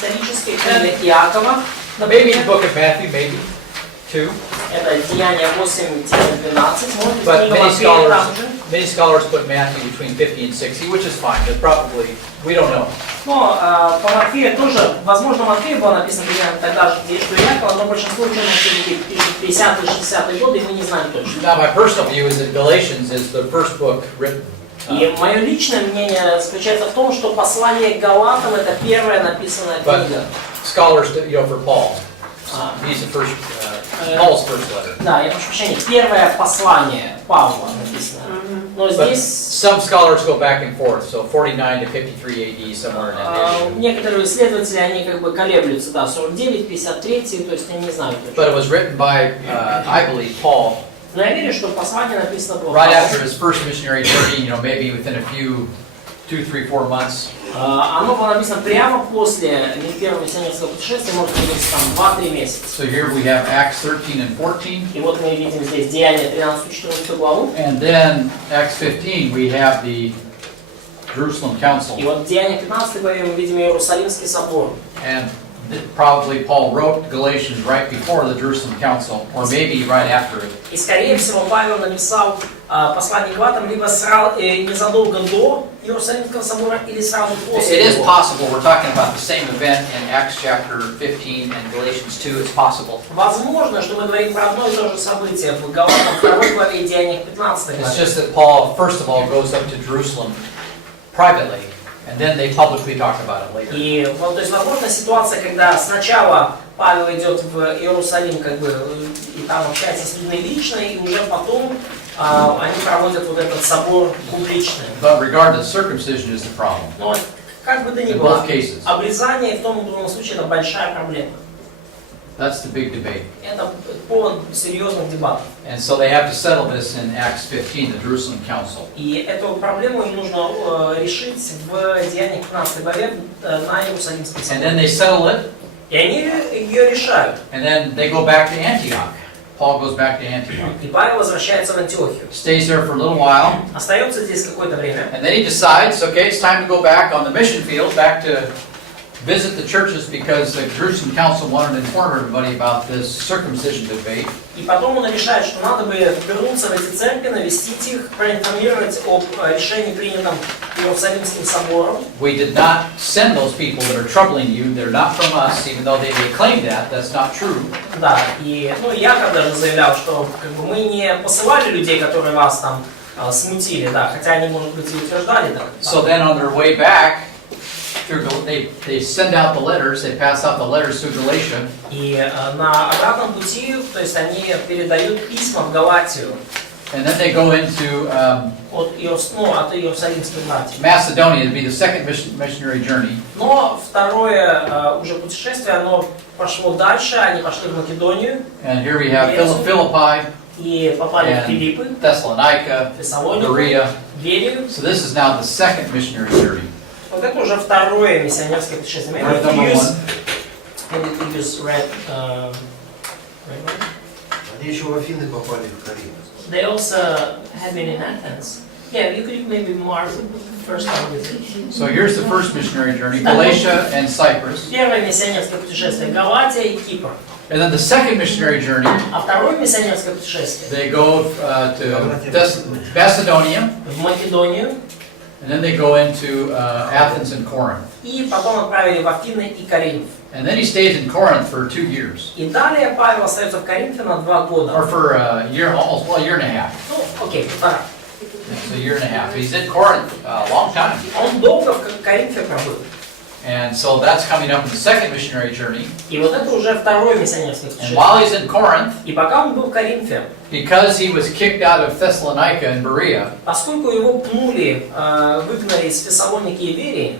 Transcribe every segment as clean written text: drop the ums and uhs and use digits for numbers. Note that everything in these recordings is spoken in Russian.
исторические, книга Иакова. Maybe the book of Matthew, maybe 2. Это Деяния 8-12. Может быть, But книга Матфея там же. many scholars put Matthew between 50 and 60, which is fine. But probably we don't know. Но по Матфею тоже, возможно, Матфею было написано примерно тогда же, что Иакова, но большинство ученых все-таки пишут 50-60 годы, и мы не знаем точно. Now, my personal view is that Galatians is the first book written. И мое личное мнение заключается в том, что послание к Галатам это первая написанная книга. Scholars, for Paul, he's the first, Paul's first letter. Да, я прошу прощения, первое послание Павла написано. Но But здесь some scholars go back and forth, so 49 to 53 AD, somewhere in that area. некоторые исследователи, они как бы колеблются, да, 49, 53, то есть они не знают точно. But it was written by, I believe, Paul. Но я верю, что послание написано было Right after his first missionary journey, maybe within a few, 2, 3, 4 months. Оно было написано прямо после первого миссионерского путешествия, может быть, там 2-3 месяца. So here we have Acts 13 and 14. И вот мы видим здесь Деяния 13-14 главу. And then Acts 15, we have the Jerusalem Council. И вот в Деяния 15 главе мы видим Иерусалимский собор. And probably Paul wrote Galatians right before the Jerusalem Council, or maybe right after it. И скорее всего Павел написал послание к Галатам либо незадолго до Иерусалимского собора или сразу после. It is possible. We're talking about the same event in Acts chapter 15 and Galatians 2. It's possible. Возможно, что мы говорим про одно и то же событие в Галатам 2 главе и Деяниях 15 главе. It's just that Paul, first of all, goes up to Jerusalem privately, and then they publicly talk about it later. И вот, то есть, возможно, ситуация, когда сначала Павел идет в Иерусалим, как бы, и там общается с людьми лично, и уже потом они проводят вот этот собор публичный. But regardless, circumcision is the problem. Но как бы то ни In было, both cases. обрезание в том и другом случае это большая проблема. That's the big debate. Это повод серьезных дебатов. And so they have to settle this in Acts 15, the Jerusalem Council. И эту проблему им нужно решить в Деяниях 15 главе на Иерусалимском And then соборе. they settle it, И они ее решают. and then they go back to Antioch. Paul goes back to Antioch. И Павел возвращается в Антиохию. Stays there for a little while, Остается здесь какое-то время. and then he decides, okay, it's time to go back on the mission field, back to visit the churches, because the Jerusalem Council wanted to inform everybody about this circumcision debate. И потом он решает, что надо бы вернуться в эти церкви, навестить их, проинформировать об решении, принятом Иерусалимским собором. We did not send those people that are troubling you. They're not from us, even though they claim that. That's not true. Да, и Яков даже заявлял, что как бы, мы не посылали людей, которые вас там смутили, да, хотя они, может быть, и утверждали так. So then on their way back, they send out the letters, they pass out the letters to Galatia. И на обратном пути, то есть они передают письма в Галатию. And then they go into От Иерусалимской братьев. Macedonia to be the second missionary journey. Но второе уже путешествие, оно пошло дальше, они пошли в Македонию. And here we have Philippi, И попали в and Филиппы, Thessalonica, Фессалонику, Berea. Берию. So this is now the second missionary journey. Вот это уже второе миссионерское путешествие. Where's number one? Maybe to use red one. Они еще в Афины попали в Коринф. They also have been in Athens. Yeah, you could maybe mark first one with it. So here's the first missionary journey, Galatia and Cyprus. Первое миссионерское путешествие Галатия и Кипр. And then the second missionary journey, А второе миссионерское путешествие they go to Macedonia, в Македонию. and then they go into Athens and Corinth. И потом отправили в Афины и Коринф. And then he stays in Corinth for 2 years. И далее Павел остается в Коринфе на 2 года. Or for a year, almost, well, a year and a half. Ну, окей, полтора. It's a year and a half. He's in Corinth a long time. Он долго в Коринфе пробыл. And so that's coming up in the second missionary journey. И вот это уже второе миссионерское And путешествие. while he's in Corinth, И пока он был в Коринфе, because he was kicked out of Thessalonica and Berea, поскольку его пнули, выгнали из Фессалоники и Берии,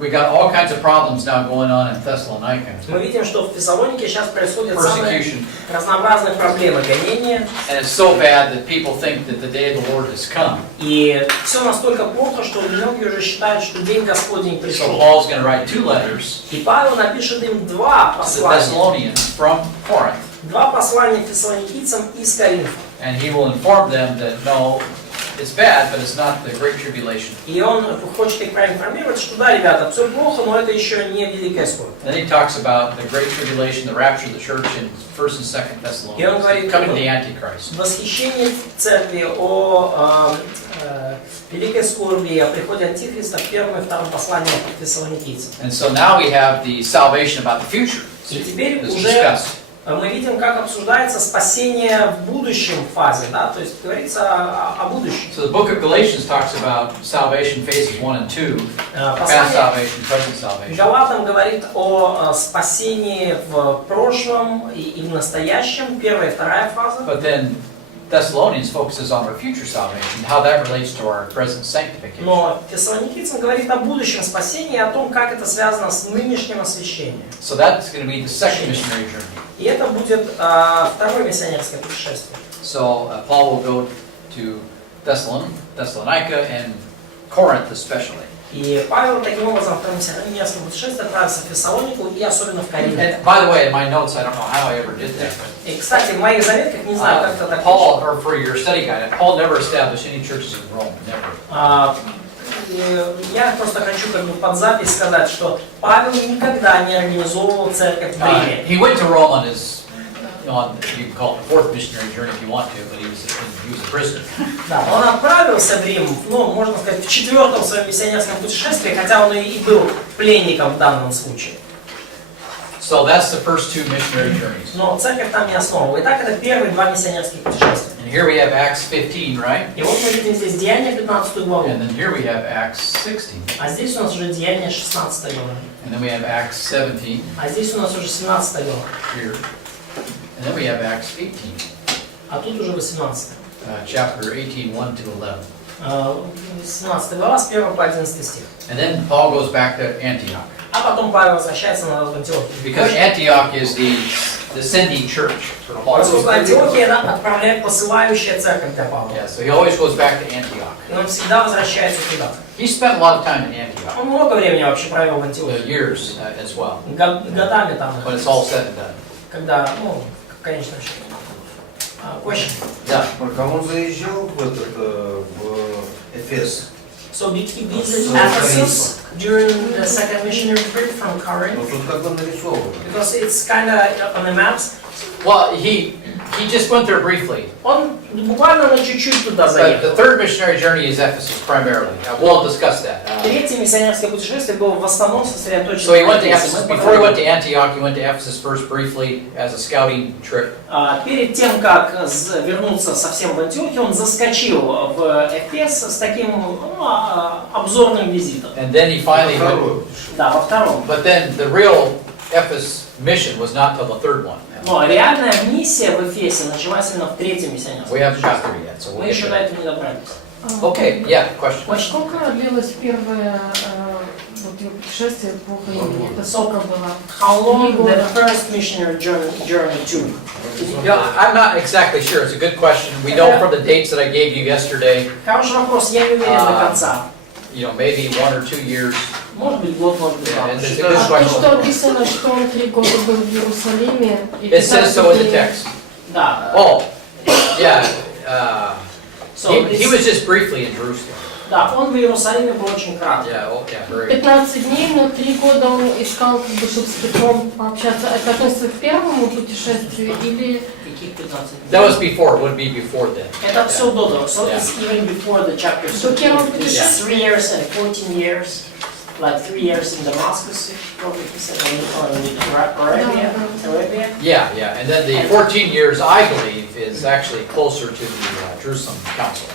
we got all kinds of problems now going on in Thessalonica. мы видим, что в Фессалонике сейчас происходят самые Persecution. разнообразные проблемы, гонения. And it's so bad that people think that the day of the Lord has come. И все настолько плохо, что многие уже считают, что День Господень So пришел. Paul's going to write 2 letters И Павел напишет им 2 to the послания. Thessalonians from Corinth. 2 послания фессалоникийцам из Коринфа. And he will inform them that no, it's bad, but it's not the Great Tribulation. И он хочет их проинформировать, что да, ребята, все плохо, но это еще не великая скорбь. Then he talks about the Great Tribulation, the rapture of the church in 1st and 2nd Thessalonians, coming to the Antichrist. Восхищение церкви о великой скорби, о приходе Антихриста в первом и втором послании к Фессалоникийцам. And so now we have the salvation about the future. И теперь It's уже discussed. мы видим, как обсуждается спасение в будущем фазе, да, то есть говорится о будущем. So the book of Galatians talks about salvation phases 1 and 2, past salvation, present salvation. Галатам говорит о спасении в прошлом и в настоящем, первая и вторая фаза. But then Thessalonians focuses on our future salvation, how that relates to our present sanctification. Но Фессалоникийцам говорит о будущем спасении, о том, как это связано с нынешним освящением. So that's going to be the second missionary journey. И это будет второе миссионерское путешествие. So Paul will go to Thessalonica and Corinth especially. И Павел таким образом второе миссионерское путешествие отправится в Фессалонику и особенно в Коринф. And by the way, in my notes, I don't know how I ever did that. И, кстати, в моих заметках, не знаю, как это так Paul, or for your study guide, Paul never established any churches in Rome, never. Я просто хочу как бы под запись сказать, что Павел никогда не организовывал церковь в Риме. He went to Rome on his, you can call it the fourth missionary journey if you want to, but he was a prisoner. Да, он отправился в Рим, ну, можно сказать, в четвертом своем миссионерском путешествии, хотя он и был пленником в данном случае. So that's the first two missionary journeys. Но церковь там не основывала. Итак, это первые два миссионерских путешествия. And here we have Acts 15, right? И вот мы видим здесь Деяния 15 главу. And then here we have Acts 16. А здесь у нас уже Деяния 16 глава. And then we have Acts 17 А здесь у нас уже 17 глава. here. And then we have Acts 18, А тут уже 18. chapter 18, 1 to 11. 17 глава с 1 по 11 стих. And then Paul goes back to Antioch. А потом Павел возвращается назад в Антиохию. Because Antioch is the sending church for Paul. Поскольку Антиохия отправляет посылающая церковь для Павла. Yeah, so he always goes back to Antioch. И он всегда возвращается туда. He spent a lot of time in Antioch, Он много времени вообще провел в Антиохии. years as well, Годами там. when it's all said and done. Когда, ну, в конечном счете. Question. Да. Марк, а он заезжал в Эфес? So did he visit Ephesus during the second missionary trip from Corinth? Ну тут как бы нарисовано. Because it's kind of on the maps. Well, he just went there briefly. Он буквально на чуть-чуть туда But the заехал. third missionary journey is Ephesus primarily. We'll discuss that. Третье миссионерское путешествие было в основном сосредоточено So he went to на Ephesus. Ефесе. Before he went to Antioch, he went to Ephesus first briefly as a scouting trip. Перед тем, как вернуться совсем в Антиохию, он заскочил в Эфес с таким обзорным визитом. And then he finally went. Да, во втором. But then the real Ephesus mission was not till the third one. Но реальная миссия в Эфесе началась именно в третьем миссионерском. We haven't got there yet, so we'll Мы get еще to до that. этого не добрались. Okay, yeah, question. Сколько длилось первое вот его путешествие по времени? Это сколько было? How long the first missionary journey took? Yeah, I'm not exactly sure. It's a good question. We know from the dates that I gave you yesterday, Хороший вопрос, я не уверен до конца. maybe 1 or 2 years. Может быть год, может быть два. And it's a Да. good А то, что question. описано, что он 3 года был в Иерусалиме. И It says so in the 15 text. Да. Oh, yeah. So He was just briefly in Jerusalem. Да, он в Иерусалиме был очень кратко. Yeah, okay, very. 15 дней, но 3 года он искал, как бы, чтобы с Петром пообщаться. Это относится к первому путешествию или... Каких 15? That was before. Would be before then. Это все до того. So Yeah. it's even before the chapter. До первого It's путешествия. 3 years and 14 years. Like 3 years in Damascus, probably he said, or in Arabia. Yeah. And then the 14 years, I believe, is actually closer to the Jerusalem Council.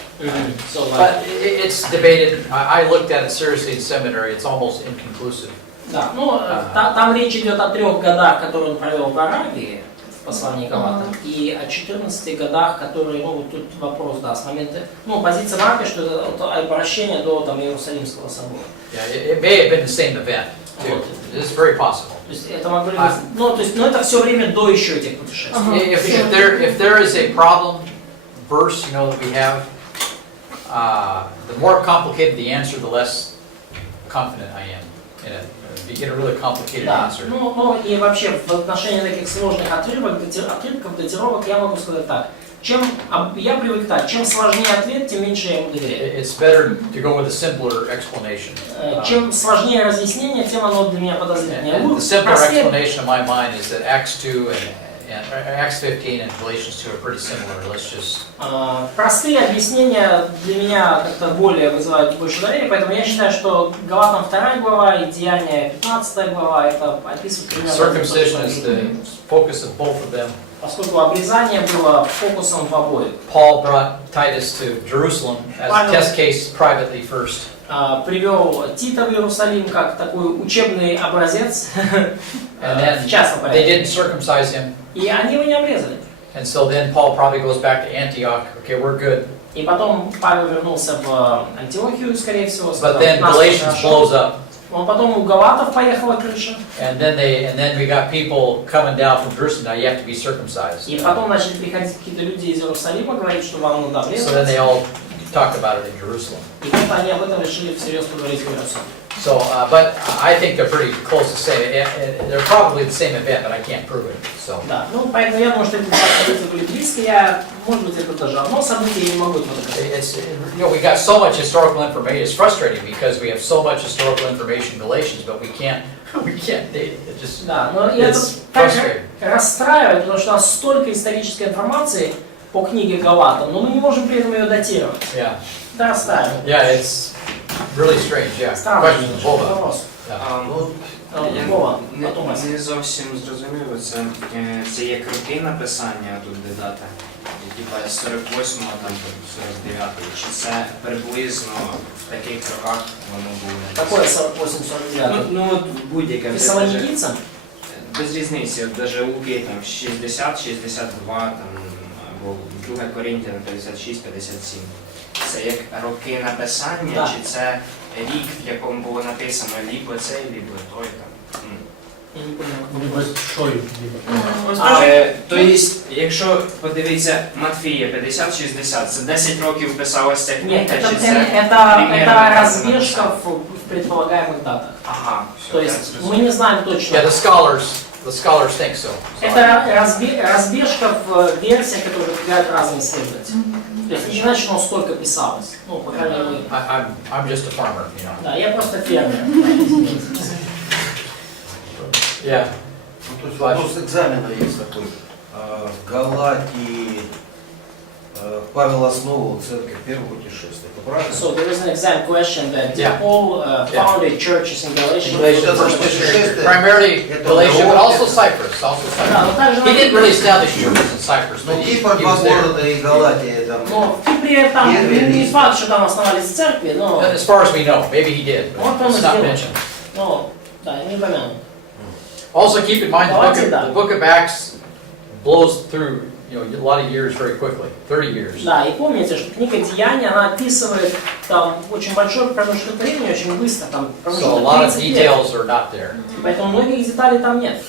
So like, But it's debated. I looked at it seriously in seminary. It's almost inconclusive. да, ну, там речь идет о 3 годах, которые он провел в Аравии, в послании Галатам, и о 14 годах, которые, ну, вот тут вопрос, да, с момента, ну, позиция Марка, что это от обращения до там Иерусалимского собора. Yeah, it may have been the same event too. It's very possible. То есть это могло быть, ну, то есть, но это все время до еще этих путешествий. Ага. If there is a problem verse, that we have, the more complicated the answer, the less confident I am in it. If you get a really complicated Да, answer. ну и вообще в отношении таких сложных отрывков, датировок, я могу сказать так. я привык так, чем сложнее ответ, тем меньше я ему доверяю. It's better to go with a simpler explanation. Чем сложнее разъяснение, тем оно для меня подозрительнее. And the simpler explanation in my mind is that Acts 2 and Acts 15 and Galatians 2 are pretty similar. Let's just. Простые объяснения для меня как-то более вызывают больше доверия, поэтому я считаю, что Галатам 2 глава и Деяния 15 глава это описывают примерно. Circumcision is the focus of both of them. Поскольку обрезание было фокусом в обоих. Paul brought Titus to Jerusalem as a test case privately first. Привел Тита в Иерусалим как такой учебный образец And then в частном they порядке. didn't circumcise him. И они его не обрезали. And so then Paul probably goes back to Antioch. Okay, we're good. И потом Павел вернулся в Антиохию, скорее всего. But then Galatians blows up. Он потом у Галатов поехала крыша. And then we got people coming down from Jerusalem. Now you have to be circumcised. И потом начали приходить какие-то люди из Иерусалима, говорить, что вам надо So then they обрезаться. all talked about it in Jerusalem. И вот они об этом решили всерьез поговорить в Иерусалиме. So, but I think they're pretty close to the same. They're probably the same event, but I can't prove it. So. Да, ну поэтому я думаю, что эти два события были близки. Может быть, это даже одно событие, я не могу это доказать. We got so much historical information. It's frustrating because we have so much historical information in Galatians, but we can't date it. It just. Да, но это It's так frustrating. расстраивает, потому что у нас столько исторической информации по книге Галатам, но мы не можем при этом ее датировать. Yeah. Это расстраивает. Yeah, it's really strange. Yeah. Странно. Questions, hold on. Вопрос. Yeah. Вова, Я потом Массер. не зовсім зрозумів, це є роки написання тут де дата, типа з 48-го там до 49-го, чи це приблизно в таких роках воно було Какое написано? 48-49? Ну от будь-яке. Фессалоникийцам? Без різниці, от даже Луки там 60-62, там, або 2 Коринтяна 56-57. Це як роки написання, Да. чи це рік, в якому було написано либо цей, либо той там? Я не понял. Тобто, якщо подивитися Матфія 50-60, це 10 років писалася ця Нет, книга, это, чи це это примерно разбежка в предполагаемых датах. Ага, То все, есть мы не знаем точно. Yeah, the scholars think so. Это разбежка в версиях, которые выдвигают разные исследователи. То есть не значит, что оно столько писалось. Ну, по крайней мере. I'm just a farmer, you know. Да, я просто фермер. Yeah. Ну, то есть вопрос экзамена есть такой. В Галатии Павел основывал церковь первого путешествия. Это правильно? So there is an exam question that Yeah. Paul founded churches in Galatia. Primarily Galatia, but also Cyprus. Да, но также He didn't really establish churches in Cyprus, but Ну, he Кипр, два was there. города и Галатия там. Но в Кипре там не факт, что там основались церкви, но As far as we know, maybe he did, вот but он it's not сделал. mentioned. Ну, да, не упомянут. Also keep in mind Давайте, the book of Acts blows through, you know, a lot of years very quickly, 30 years. Да, и помните, что книга Деяний, она описывает там очень большой промежуток времени, очень быстро, там So a промежуток lot of 30 лет. details are not there. Поэтому многих деталей там нет.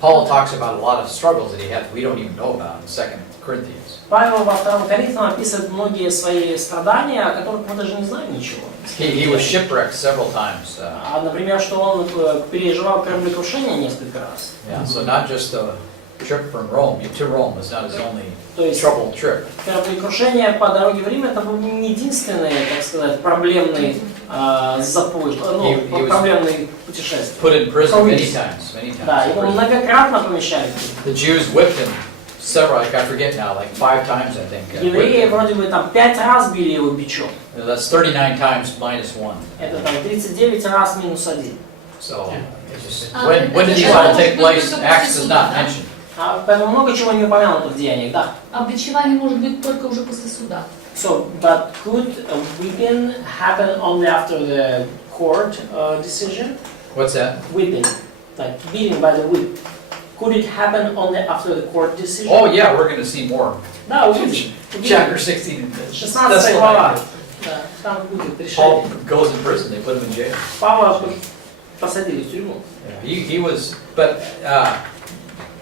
Paul talks about a lot of struggles that he had that we don't even know about in 2 Corinthians. Павел во 2 Коринфянам описывает многие свои страдания, о которых мы даже не знаем ничего. He was shipwrecked several times. Например, что он переживал кораблекрушение несколько раз. Yeah, so not just a trip from Rome to Rome was not his only То есть troubled trip. кораблекрушение по дороге в Рим это был не единственный, так сказать, проблемный запой, He was проблемный путешествие. Put in prison many times, Да, его многократно помещали. The Jews whipped him several, like I forget now, like 5 times I think. Whipped Евреи him. вроде бы там 5 раз били его бичом. That's 39 times minus 1. Это там 39 раз минус 1. So, it's just, when did these all take place? Acts does not mention. Поэтому много чего не упомянуто в деяниях, да. Оббичевание может быть только уже после суда. So, but could whipping happen only after the court decision? What's that? Whipping, like beating by the whip. Could it happen only after the court decision? Oh yeah, we're going to see more. Да, увидим. Chapter 16. 16 глава. Да, там будет Paul решение. goes in prison, they put him in jail. Павла посадили в тюрьму. He was, but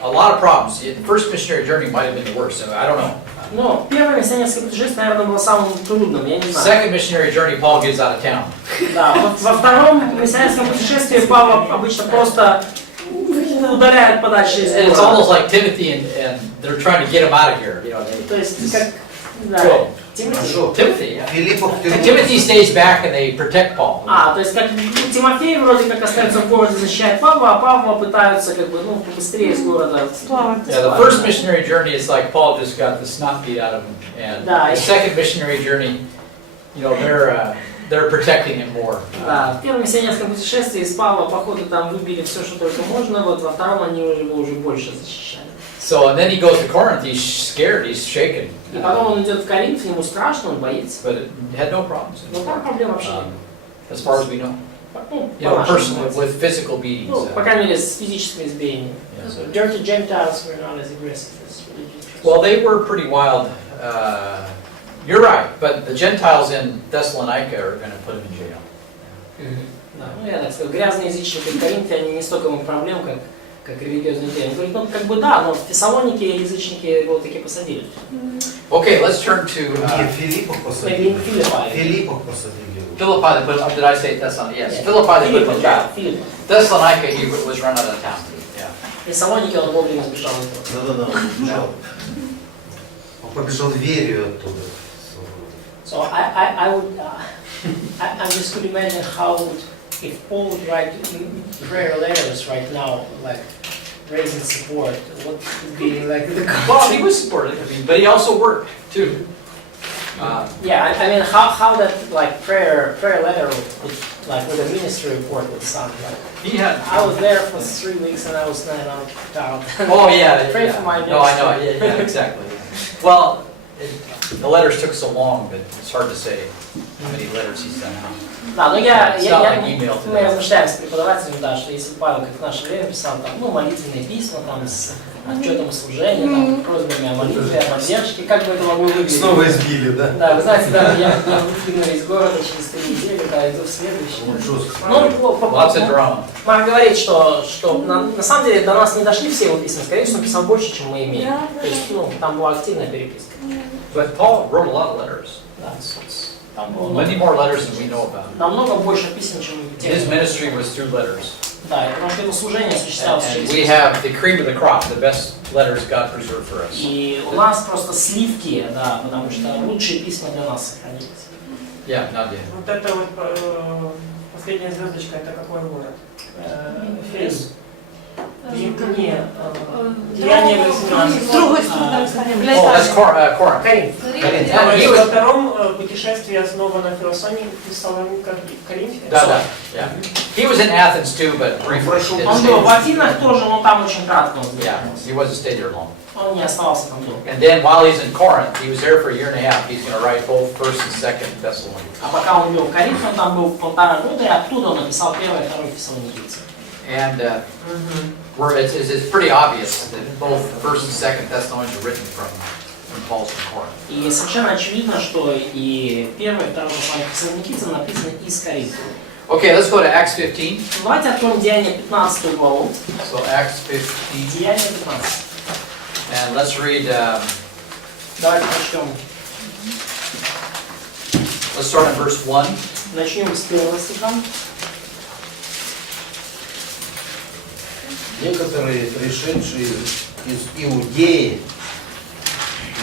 a lot of problems. The first missionary journey might have been the worst, so I don't know. Но первое миссионерское путешествие, наверное, было самым трудным, я не знаю. Second missionary journey, Paul gets out of town. Да, во втором миссионерском путешествии Павел обычно просто удаляют подальше из And it's города. almost like Timothy and they're trying to get him out of here. You know, То есть, как, да, Кто? Тимофей. yeah. Филиппов And Timothy stays back and they protect Paul. То есть, как Тимофей вроде как остается в городе, защищает Павла, а Павла пытаются как бы, ну, побыстрее из города. Yeah, the first missionary journey is like Paul just got the snot beat out of him, and the second missionary journey, you know, they're protecting him more. Да, в первом миссионерском путешествии из Павла, походу, там выбили все, что только можно, вот во втором они его уже больше защищали. So, and then he goes to Corinth, he's scared, he's shaken. И потом он идет в Коринф, ему страшно, он боится. But it had no problems. Но там проблем вообще нет. As far as we know. Ну, You know, по-нашему personally, называется. with physical beatings. Ну, по крайней мере, с физическими избиениями. Yeah. So, dirty Gentiles were not as aggressive as religious Jews. Well, they were pretty wild. You're right, but the Gentiles in Thessalonica are going to put him in jail. Да, ну я так скажу, грязные язычники в Коринфе, они не столько им проблем, как религиозные люди. Они говорят, ну как бы да, но в Фессалонике язычники его таки посадили. Okay, let's turn to Не, Филиппов Maybe посадили. in Philippi. Филиппов посадили. Philippi. Did I say Thessalonica? Yes, Philippi. They put him in jail. Филипп. Thessalonica, he was run out of town. Yeah. В Фессалонике он вовремя сбежал. Да-да-да, он побежал. Он побежал дверью оттуда. So I would, I just could imagine how would, if Paul would write prayer letters right now, like raising support, what would be like the Well, he was supported, but he also worked too. yeah, I mean how that like prayer letter would like with a ministry report would sound like. He had. I was there for 3 weeks and I was not out. Oh yeah. Pray yeah. for my No, I know. ministry. Yeah, exactly. Well, the letters took so long that it's hard to say how many letters he sent out. Да, но It's not like email мы today. размышляем с преподавателем, да, что если Павел, как в наше время, писал там, ну, молитвенные письма, там, с отчетом о служении, там, просьбами о молитве, о поддержке, как бы это могло выглядеть? Снова избили, да? Да, вы знаете, да, я выгнал из города через 3 недели, да, иду в следующий. Вот жестко. Ну, Lots of drama. Марк говорит, что на самом деле до нас не дошли все его письма, скорее всего, он писал больше, чем мы имеем. То есть, ну, там была активная переписка. But Paul wrote a lot of letters. Да, там было Many more letters than we know about. намного больше писем, чем мы His ministry was through letters. Да, потому что его служение осуществлялось And через we письма. have the cream of the crop, the best letters God preserved for us. И у нас просто сливки, да, потому что лучшие письма для нас сохранились. Yeah, not yet. Вот это вот последняя звездочка, это какой город? Фес? Деяние 18. С другой стороны, станем для Oh, that's Италии. Corinth. Коринф. А He во was- втором путешествии основано Фессалоника в Коринфе. Да. Yeah. He was in Athens too, but briefly. Прошел. Didn't Он stay. был в Афинах тоже, но там очень кратко он Yeah, задержался. he wasn't stay there long. Он не оставался там долго. And then while he's in Corinth, he was there for a year and a half. He's going to write both First and Second Thessalonians. А пока он был в Коринфе, он там был 1,5 года, и оттуда он написал 1 и 2 Фессалоникийцы. And it's pretty obvious that both First and Second Thessalonians are written from Paul's from Corinth. И совершенно очевидно, что и 1 и 2 послание Фессалоникийцам написаны из Коринфа. Okay, let's go to Acts 15. Давайте откроем Деяния 15 главу. So Acts 15, Деяния 15. and let's read. Давайте начнем. Let's start in verse 1. Начнем с 1 стиха. Некоторые, пришедшие из Иудеи,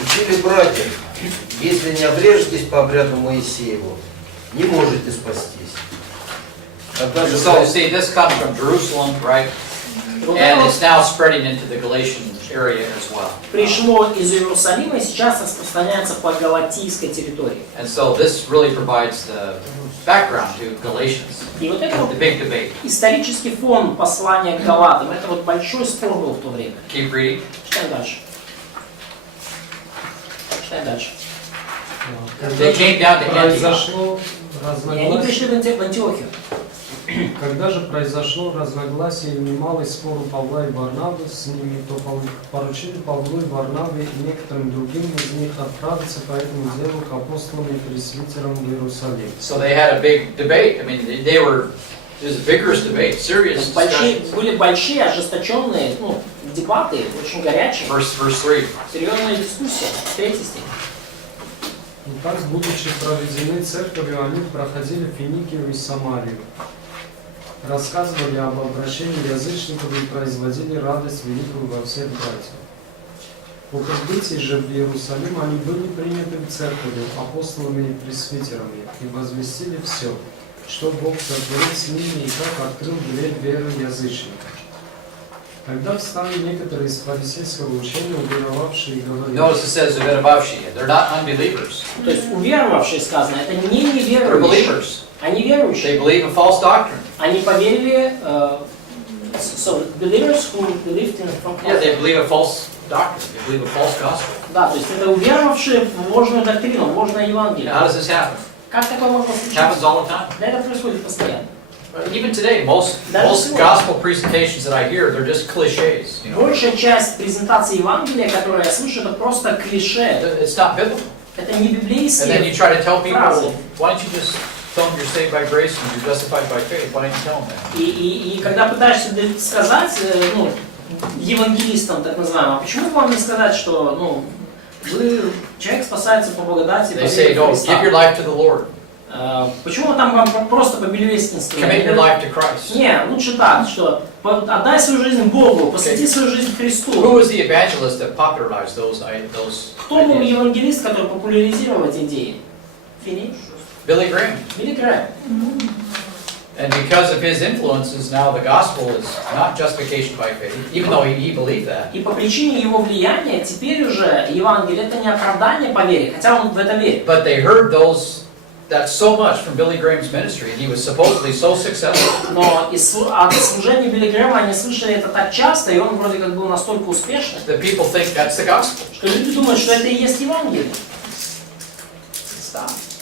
учили братьев, если не обрежетесь по обряду Моисееву, не можете спастись. Когда же So see, this comes from Jerusalem, right? Вот And это it's now spreading into the Galatian area as well. пришло из Иерусалима и сейчас распространяется по галатийской территории. And so this really provides the background to Galatians, И вот это вот the big debate. исторический фон послания к Галатам. Это вот большой спор был в то время. Keep reading. Читаем дальше. Читаем дальше. They came down to Antioch. Произошло И они разногласие. пришли в Антиохию. Когда же произошло разногласие и немалый спор у Павла и Варнавы с ними, то поручили Павлу и Варнаве и некоторым другим из них отправиться по этому делу к апостолам и пресвитерам в Иерусалим. So they had a big debate. I mean, they were, it was a vigorous debate, serious discussions. Были большие, ожесточенные дебаты, очень горячие, Verse 3. серьезная дискуссия. 3 стих. И так, будучи проведены церковью, они проходили Финикию и Самарию. рассказывали об обращении язычников и производили радость великую во всех братьях. По прибытии же в Иерусалим они были приняты в церковью апостолами и пресвитерами и возвестили все, что Бог сотворил с ними и как открыл дверь веры язычников. Тогда встали некоторые из фарисейского учения, уверовавшие и говорили. Notice it says уверовавшие. They're not unbelievers. То есть уверовавшие сказано, это не They're неверующие. believers. Они верующие. They believe in false doctrine. Они поверили, so believers who believed in from Yeah, they believe a false doctrine. They believe a false gospel. Да, то есть это уверовавшие в ложную доктрину, в ложное Евангелие. How does this happen? Как такое могло It случиться? happens all the time. Да, это происходит постоянно. Even today, most gospel presentations that I hear, they're just cliches. You know, Большая часть презентации Евангелия, которую я слышу, это просто клише. it's not biblical. Это не And then библейские you try to tell people, фразы. why don't you just tell them you're saved by grace and you're justified by faith? Why don't you tell them that? И когда пытаешься сказать, ну, евангелистам, так называемым, а почему вам не сказать, что, ну, человек спасается по благодати, по They say, вере в no, Христа? give your life to the Lord. Почему там вам просто по библейственности? Commit your life to Christ. Не, лучше так, что отдай свою жизнь Богу, посвяти свою жизнь Who Христу. was the evangelist that popularized those Кто был ideas? евангелист, который популяризировал эти идеи? Финиш? Billy Graham. Билли Грэм. And because of his influences, now the gospel is not justification by faith, even though he believed that. И по причине его влияния теперь уже Евангелие это не оправдание по вере, хотя он в это верит. But they heard that so much from Billy Graham's ministry, and he was supposedly so successful. Но от служения Билли Грэма они слышали это так часто, и он вроде как был настолько успешным, That people think that's the gospel. что люди думают, что это и есть Евангелие.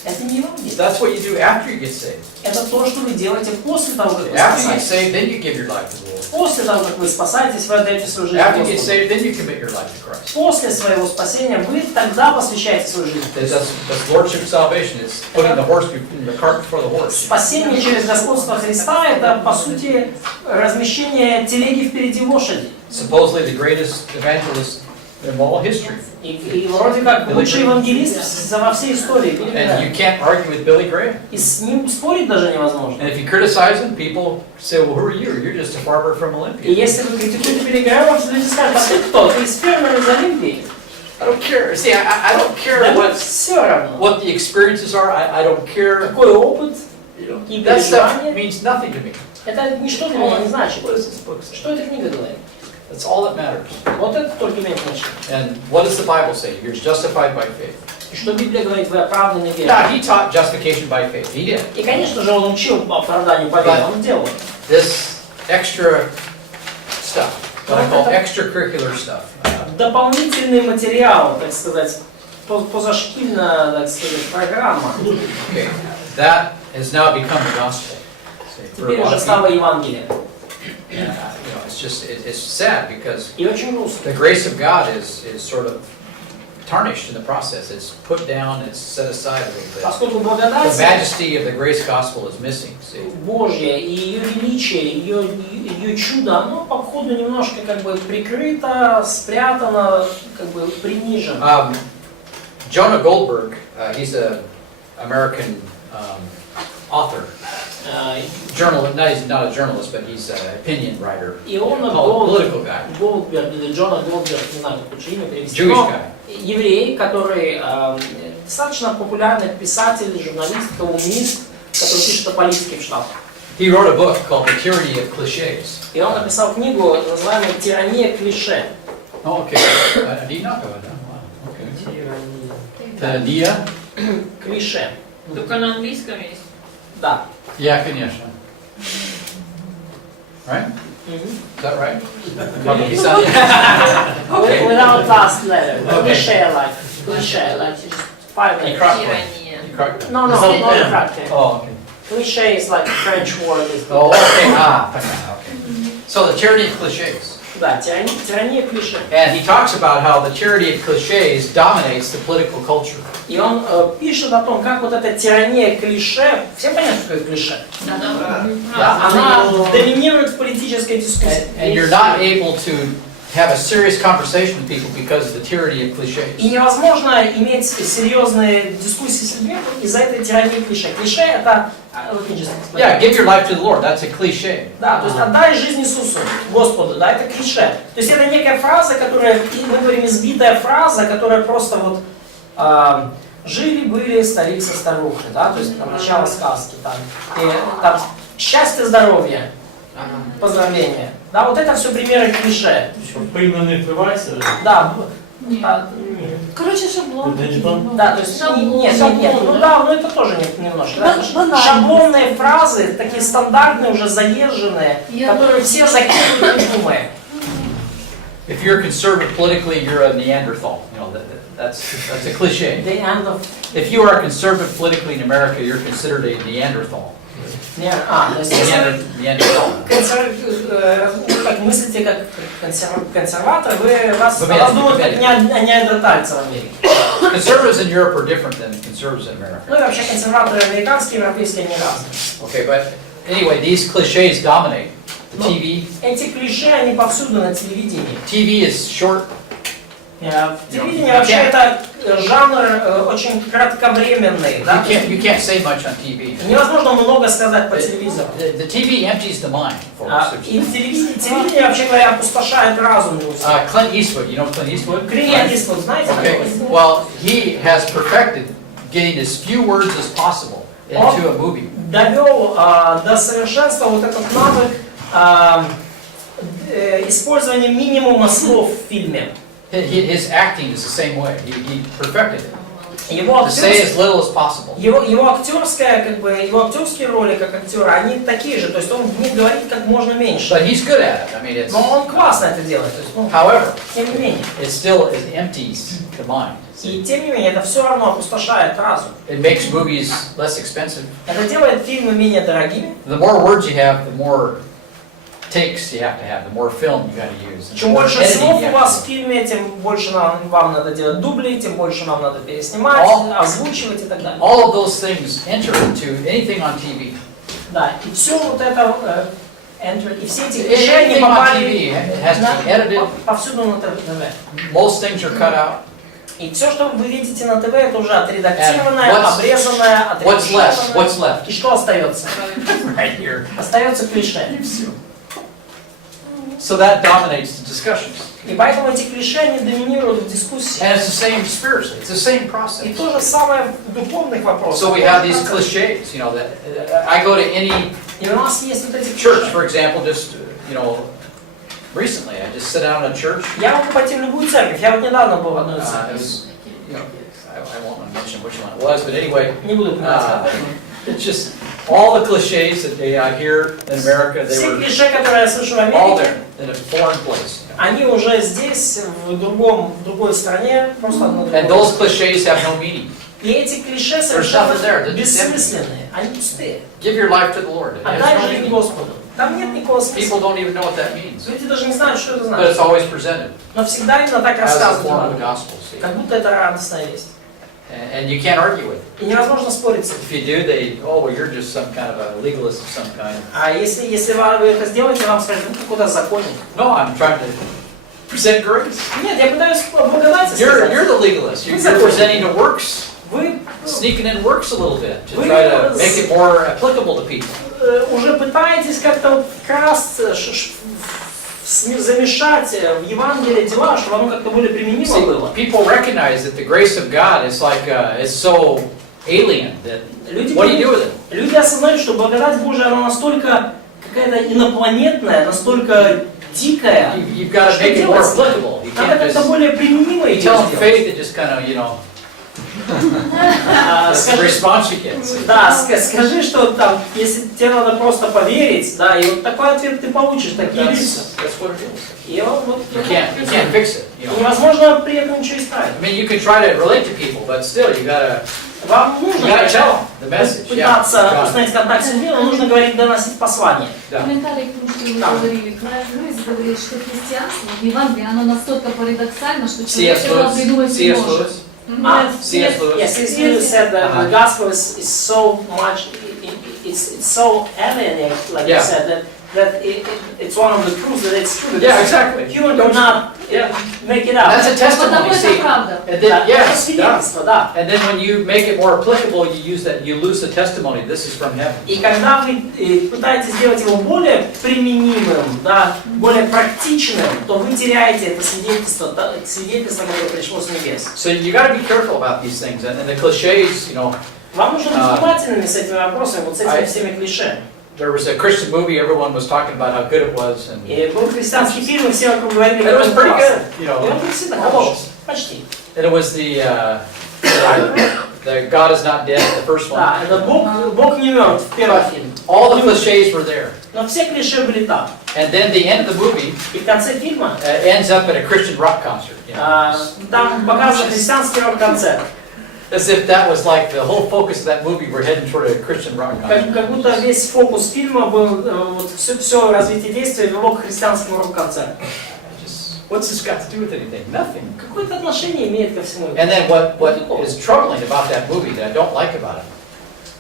Это не Евангелие. That's what you do after you get saved. Это то, что вы делаете после того, как вы After you get спасаетесь. saved, then you give your life to the Lord. После того, как вы спасаетесь, вы отдаете свою жизнь After you get Господу. saved, then you commit your life to Christ. После своего спасения вы тогда посвящаете свою жизнь. That's lordship salvation. It's putting the cart before the horse. Спасение через господство Христа – это, по сути, размещение телеги впереди лошади. Supposedly the greatest evangelist in all history. И вроде как лучший евангелист во всей истории. Билли And Грэм. you can't argue with Billy Graham. И с ним спорить даже невозможно. And if you criticize him, people say, well, who are you? You're just a farmer from И Olympia. если вы критикуете Билли Грэма, люди скажут, а ты кто? Ты из фермера из Олимпии. I don't care. See, I don't care Да все равно. what the experiences are. I don't care. Какой опыт, какие That stuff переживания. means nothing to me. Это ничто для меня не значит. What does this book say? Что эта книга говорит? That's all that matters. Вот это только имеет значение. And what does the Bible say? You're justified by faith. И что Библия говорит, вы оправданы верой. Now, he taught justification by faith. He did. И, конечно же, он учил по оправданию по вере, он делал. This extra stuff, what I call extracurricular stuff. Дополнительный материал, так сказать, позашкильная, так сказать, программа. Okay, that has now become the gospel. For a Теперь lot уже of стало people. Евангелие. And, it's just it's sad because И очень грустно. the grace of God is sort of tarnished in the process. It's put down, it's set aside a little bit. Поскольку The благодать majesty of the grace gospel is missing. See? Божья и ее величие, ее чудо, оно по ходу немножко как бы прикрыто, спрятано, как бы принижено. Jonah Goldberg, he's an American author. He's not a journalist, but he's an opinion writer. Иона Political guy. Голдберг, или Джона Голдберг, не знаю, как лучше имя перевести. Jewish Но guy. еврей, который достаточно популярный писатель, журналист, колумнист, который пишет о политике в Штатах. He wrote a book called The Tyranny of Cliches. И он написал книгу, называемую «Тирания клише». Oh, okay. Do you know about that? Wow. Okay. Тирания. Клише. Только на английском есть. Да. Yeah, конечно. Right? Is that right? Probably sounds. Okay. Without last letter. Okay. Cliché, like just 5 You letters. cracked one. Тирания. You cracked one. No, not practice. Oh, okay. Cliché is like a French word. Oh, okay. Okay. So the tyranny of cliches. Да, тирания клише. And he talks about how the tyranny of cliches dominates the political culture. И он пишет о том, как вот эта тирания клише, всем понятно, что это клише? Yeah. Да, она доминирует в политической дискуссии. And you're not able to have a serious conversation with people because of the tyranny of И cliches. невозможно иметь серьезные дискуссии с людьми из-за этой тирании клише. Клише это... Yeah, give your life to the Lord. That's a cliche. Да, то есть отдай жизнь Иисусу, Господу, да, это клише. То есть это некая фраза, которая, мы говорим, избитая фраза, которая просто вот жили-были старик со старухой, да, то есть там начало сказки, там счастье, здоровье, поздравления. Да, вот это все примеры клише. Пильно не впивайся. Да. Короче, шаблон. Это не то? Да, то есть нет, ну да, ну это тоже немножко. Да, Банально. шаблонные фразы, такие стандартные, уже заезженные, которые все закидывают и думают. If you're conservative politically, you're a Neanderthal. You know, that's a cliche. The end of... If you are conservative politically in America, you're considered a Neanderthal. то есть если Neanderthal. как мыслите как консерватор, вас думают как неандертальцы в Америке. Conservatives in Europe are different than conservatives in America. Ну и вообще консерваторы американские и европейские, они разные. Okay, but anyway, these cliches dominate the TV. Эти клише, они повсюду на телевидении. TV is short. Телевидение вообще это жанр очень кратковременный. Да? You can't say much on TV. Невозможно много сказать по телевизору. The TV empties the mind, folks. И телевидение, вообще говоря, опустошает разум. Clint Eastwood, you know Clint Eastwood? Клинт Иствуд, знаете? Okay, well, he has perfected getting as few words as possible into a movie. Довел до совершенства вот этот навык использования минимума слов в фильме. His acting is the same way. He perfected it. Его To say as little as possible. его актерские роли как актера, они такие же, то есть он в них говорит как можно меньше. But he's good at it. I mean, it's. Но он классно это делает. То есть, However, тем не менее. it still empties the mind. И тем не менее, это все равно опустошает разум. It makes movies less expensive. Это делает фильмы менее дорогими. The more words you have, the more takes you have, the more film you got to use. The Чем more больше editing слов you у have вас to в фильме, тем больше вам надо делать дублей, тем больше вам надо переснимать, озвучивать и так далее. All of those things enter into anything on TV. Да, и все вот это, и все эти клише, они Anything on попали TV has to be edited. повсюду на ТВ. Most things are cut out. И все, что вы видите на ТВ, это уже отредактированное, And обрезанное, What's left? отредактированное. What's left? И что остается? Right here. Остается клише. So that dominates the discussions. И поэтому эти клише, они доминируют в дискуссии. And it's the same spiritually. It's the same И process. то же самое в духовных вопросах. So we have these cliches, you know, that I go to any И у нас есть вот эти church, клише. for example, just, you know, recently, I just sat down in a church. Я могу пойти в любую церковь. Я вот недавно был в одной It церкви. was, you know, I won't mention which one it was, but anyway, Не буду упоминать. it's just all the cliches that I hear in America, they Все were клише, которые я слышу в all Америке, there in a foreign place. они уже здесь, в другой стране, просто одно And другое. those cliches have no meaning. И эти клише nothing there, совершенно they're just бессмысленные, они пустые. Give your life to the Lord. It has Отдай no жизнь meaning. Господу. Там нет никакого People смысла. don't even know what that means. Люди даже не знают, что это But значит. it's always presented Но всегда именно так as a рассказывают. form of the Иван. gospel. See? Как будто это радостная весть. And you can't argue with it. И невозможно спорить с этим. If you do, they, oh, well, you're just some kind of a legalist of some kind. А если вы это сделаете, вам скажут, ну какой-то законник. No, I'm trying to present grace. Нет, я пытаюсь благодать You're сказать. the legalist. You're presenting the works, Вы sneaking in works a little bit to try to make it more applicable to people. уже пытаетесь как-то вот вкрасться, замешать в Евангелие дела, чтобы оно как-то более применимо See, было. people recognize that the grace of God is like, it's so alien that, what do you do with it? Люди осознают, что благодать Божия, она настолько какая-то инопланетная, настолько дикая, You've got to что make it more делать? applicable. You Надо can't как-то just, более применимо you ее tell them сделать. faith, it just kind of, you know, that's the response you get. Да, скажи, что там, если тебе надо просто поверить, да, и вот такой ответ ты получишь, такие лица. That's what it is. И вот You can't fix it. You know. невозможно при этом ничего исправить. I mean, you can try to relate to people, but still, you gotta Вам нужно tell them the message. Yeah. пытаться установить контакт с людьми, но нужно говорить, доносить послание. Да. Комментарий к тому, что вы Да. говорили. Льюис говорит, что христианство, Евангелие, оно настолько парадоксально, что человек C.S. этого придумать не Lewis. может. Ah, C.S. Lewis. Yes, C.S. Lewis said that the gospel is so much it's so alien, like Yeah. you said, that it's one of the proofs that it's true. Yeah, exactly. Human cannot make it up. That's a testimony, Потому see. это правда. And Да, then, это yes, yeah. свидетельство, да. And then when you make it more applicable, you use that, you lose the testimony. This is from heaven. И когда вы пытаетесь сделать его более применимым, да, более практичным, то вы теряете это свидетельство, которое пришло с небес. So you got to be careful about these things, and the cliches, you know. Вам нужно быть внимательными с этими вопросами, вот с этими всеми клише. There was a Christian movie, everyone was talking about how good it was, and И был христианский фильм, и все вокруг говорили, it was pretty good, you И know. он действительно хороший, почти. And it was the God is not dead, the first one. Да, это Бог не мертв, первый фильм. All the cliches were there. Но все клише были там. And then the end of the movie И в конце фильма ends up at a Christian rock concert. You know, там показывают христианский рок-концерт. as if that was like the whole focus of that movie. We're heading toward a Christian rock concert. Как будто весь фокус фильма был, вот все развитие действия вело к христианскому рок-концерту. What's this got to do with anything? Nothing. Какое-то отношение имеет ко всему этому. And then what is troubling about that movie that I don't like about it,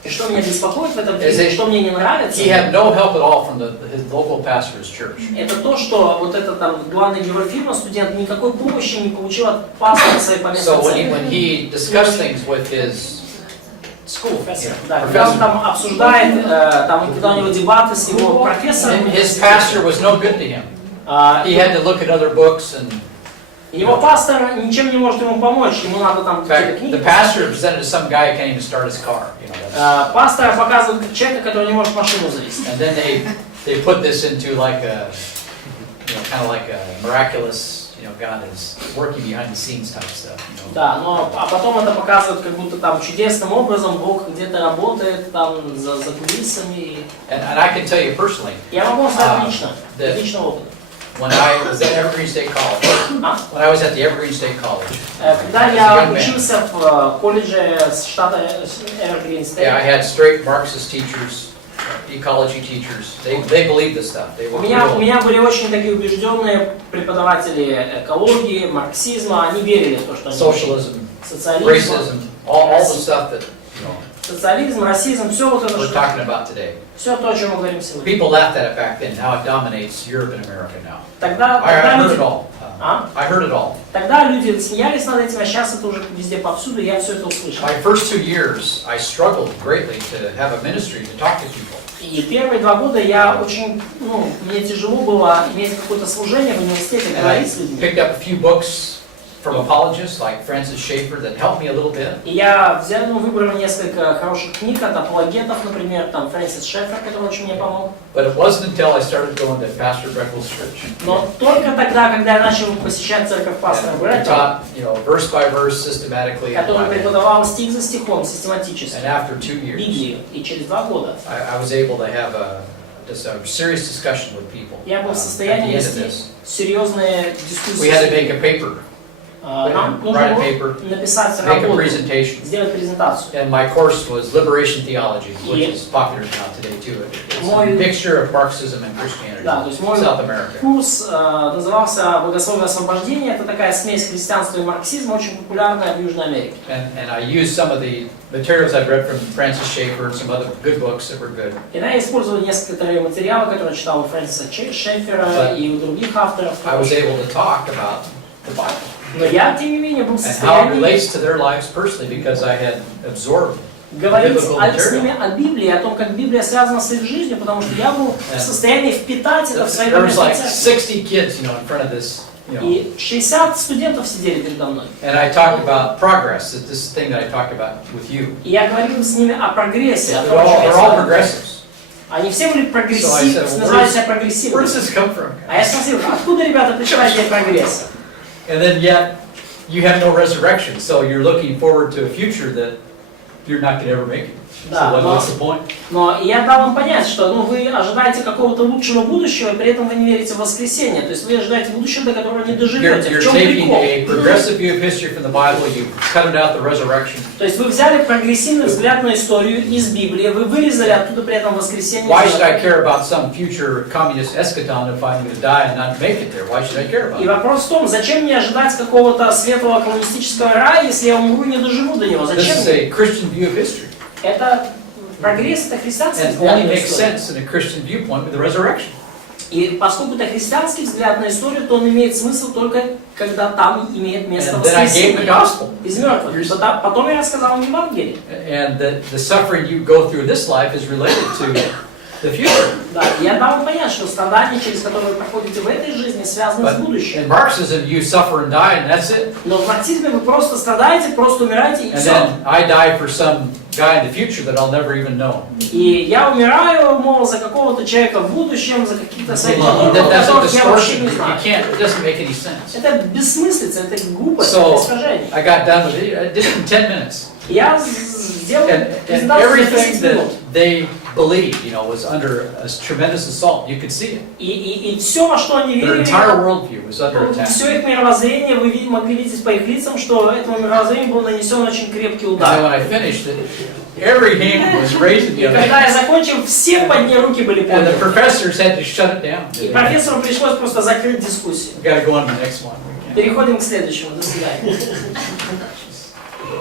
И что меня беспокоит в этом фильме, что мне не нравится, he had no help at all from his local pastor's church. это то, что вот этот там главный герой фильма, студент, никакой помощи не получил от пастора своей поместной So церкви. when he discussed things with his school Профессор, да, когда он там обсуждает, там, когда у него дебаты с его профессором, his pastor was no good to him. He had to look at other books, and его пастор ничем не может ему помочь, ему надо там in какие-то fact, книги. the pastor presented to some guy who can't even start his car. You know, that's, Пастора показывают как человека, который не может машину завести. and then they put this into like a, you know, kind of like a miraculous, you know, God is working behind the scenes type stuff. You know. Да, но а потом это показывают как будто там чудесным образом Бог где-то работает там за кулисами. And I can tell you personally, Я могу сказать лично, да. личного опыта. when I was at Evergreen State College, when I was at the Evergreen State College, Когда я учился в колледже штата Evergreen State, yeah, I had straight Marxist teachers, ecology teachers. They believed this stuff. They у were меня real. были очень такие убежденные преподаватели экологии, марксизма, они верили в то, что они Socialism, социализм, racism, all the stuff that, you know, социализм, расизм, все вот это, we're talking about today. все то, о чем мы говорим сегодня. People laughed at it back then. Now it dominates Europe and America now. Тогда I heard люди, it all. I heard it all. тогда люди смеялись над этим, а сейчас это уже везде повсюду, и я все это услышал. My first 2 years, I struggled greatly to have a ministry to talk to people. И первые 2 года я очень, мне тяжело было иметь какое-то служение в университете, And I говорить с людьми. picked up a few books from apologists like Francis Schaeffer that helped me a little bit. И я выбрал несколько хороших книг от апологетов, например, там Фрэнсис Шеффер, который очень мне помог. But it wasn't until I started going to Pastor Breckel's church. Но только тогда, когда я начал посещать церковь пастора And he Брэда, taught, you know, verse by verse, systematically. который преподавал стих за стихом, систематически, And after 2 years, Библию, и через 2 года I was able to have just a serious discussion with people. я был в At the состоянии end of вести this, серьезные we had to дискуссии. make a paper, Нам нужно write a было paper, написать make a работу, presentation. сделать презентацию. And my course was Liberation Theology, which Yeah. is popular now today too. It's More- a mixture of Marxism and Christianity, Да, то есть мой South America. курс назывался «Богословие освобождения». Это такая смесь христианства и марксизма, очень популярная в Южной Америке. And I used some of the materials I've read from Francis Schaeffer and some other good books that were good. И я использовал некоторые материалы, которые читал у Фрэнсиса Шеффера и у других авторов. I was able to talk about the Bible Но я, тем не менее, был в and how it состоянии relates to their lives personally because I had absorbed говорить biblical с ними material. о Библии, о том, как Библия связана с их жизнью, потому что я был в состоянии впитать это в своей There was like церкви. 60 kids, you know, in front of this, you know. И 60 студентов сидели передо мной. And I talked about progress, this thing that I talked about with you. И я говорил с ними о прогрессе, о They're том, all, что я they're all знаю. progressives. Они все были So I прогрессивны, said, называли себя where прогрессивными. does this come from? А я спросил, откуда, ребята, пришла идея прогресса? And then yet, you have no resurrection, so you're looking forward to a future that you're not going to ever make it. So Да, what's the point? но я дал вам понять, что вы ожидаете какого-то лучшего будущего, и при этом вы не верите в воскресенье. То есть вы ожидаете будущего, до которого не доживете. You're В чем taking прикол? a progressive view of history from the Bible, you cut it out the resurrection. То есть вы взяли прогрессивный взгляд на историю из Библии, вы вырезали оттуда при этом воскресенье. Why should I care about some future communist eschaton if I'm going to die and not make it there? Why should I care about И it? вопрос в том, зачем мне ожидать какого-то светлого коммунистического рая, если я умру и не доживу до него? This Зачем is мне? a Christian view of history. Это Прогресс — это христианский And взгляд only на makes историю. sense in a Christian viewpoint with the resurrection. И поскольку это христианский взгляд на историю, то он имеет смысл только когда там имеет место And then I gave the воскресение gospel. из мертвых. Потом я рассказал им Евангелие. And the suffering you go through this life is related to the future. Да, и я дал им понять, что страдания, через которые вы проходите в этой жизни, связаны с But будущим. in Marxism, you suffer and die, and that's it. Но в марксизме вы просто страдаете, просто умираете, и And все. then I die for some guy in the future that I'll never even know. И я умираю, мол, за какого-то человека в будущем, за каких-то своих That, потомков, that's a которых я вообще distortion. не You знаю. can't. It doesn't make any sense. Это бессмыслица, это глупость, So это искажение. I got done with it. I did it in 10 minutes. Я сделал And презентацию за everything 10 минут. that they believed, was under a tremendous assault. You could see it. И все, во что они Their верили, entire worldview was under attack. все их мировоззрение, вы могли видеть по их лицам, что этому мировоззрению был нанесен очень крепкий And then удар. when I finished it, every hand was raised И together. когда я закончил, все подняли руки были And the подняты. professors had to shut it down. И профессору пришлось просто закрыть дискуссию. We got to go on to the next one. We can't. Переходим к следующему. До свидания.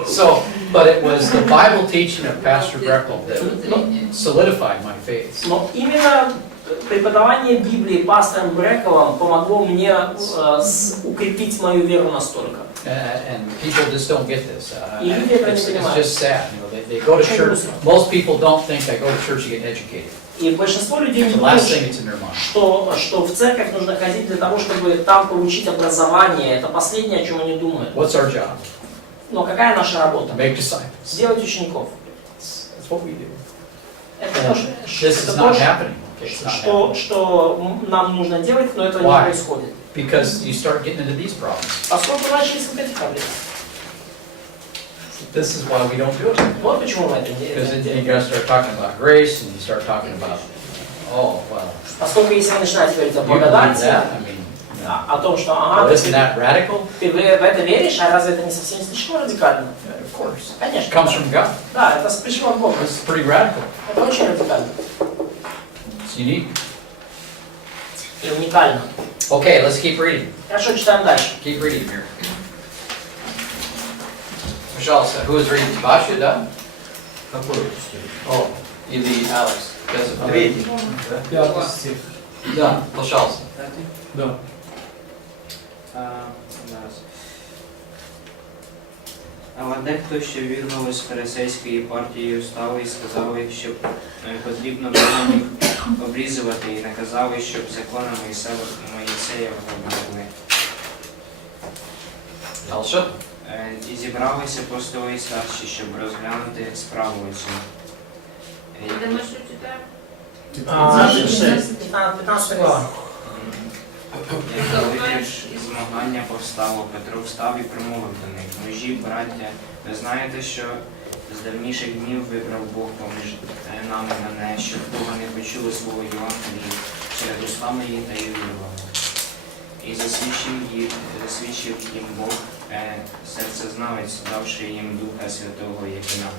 So, but it was the Bible teaching of Pastor Breckel that solidified my faith. Но именно преподавание Библии пастором Брековым помогло мне укрепить мою веру настолько. And people just don't get this. It's just sad. They go to church. Most people don't think I go to church to get educated. И большинство людей не The думают, last thing that's in their mind. что в церковь нужно ходить для того, чтобы там получить образование. Это последнее, о чем они думают. What's our job? Но какая наша работа? To make disciples. Сделать учеников. That's what we do. Это And то, this is not happening. It's not happening. что нам нужно делать, но этого Why? не происходит. Because you start getting into these problems. Поскольку начались вот эти проблемы. This is why we don't do it. Вот почему мы это не Because then делаем. you gotta start talking about grace, and you start talking about, oh, well, Поскольку если вы начинаете говорить о you believe благодати, that? I mean, о том, что well, isn't that radical? ты в это веришь, а разве это не совсем не слишком радикально? Yeah, of course. It Конечно. comes from God. Да, это пришло от Бога. This is pretty radical. Это очень радикально It's unique. и уникально. Okay, let's keep reading. Хорошо, читаем дальше. Keep reading here. Пожалуйста, who is reading? Vasha, да? Какой стих? Oh, или Алекс? Третий. Да? 5 стих. Да, пожалуйста. Да. Зараз. Але дехто, що вірнули з фарисейської партії, встали і сказали, що потрібно було їх обрізувати, і наказали, щоб законами Моїсея обрали. Дальше. І зібралися апостоли і старші, щоб розглянути справу цю. Это мы что читаем? 15 глава. Коли ж змагання повстало, Петро встав і промовив до них: мужі, браття, ви знаєте, що з давніших днів вибрав Бог поміж нами мене, щоб Бога не почули свого Євангелії серед уста мої та й вірували. І засвідчив їм Бог, серцезнавець, давши їм Духа Святого, як і нам.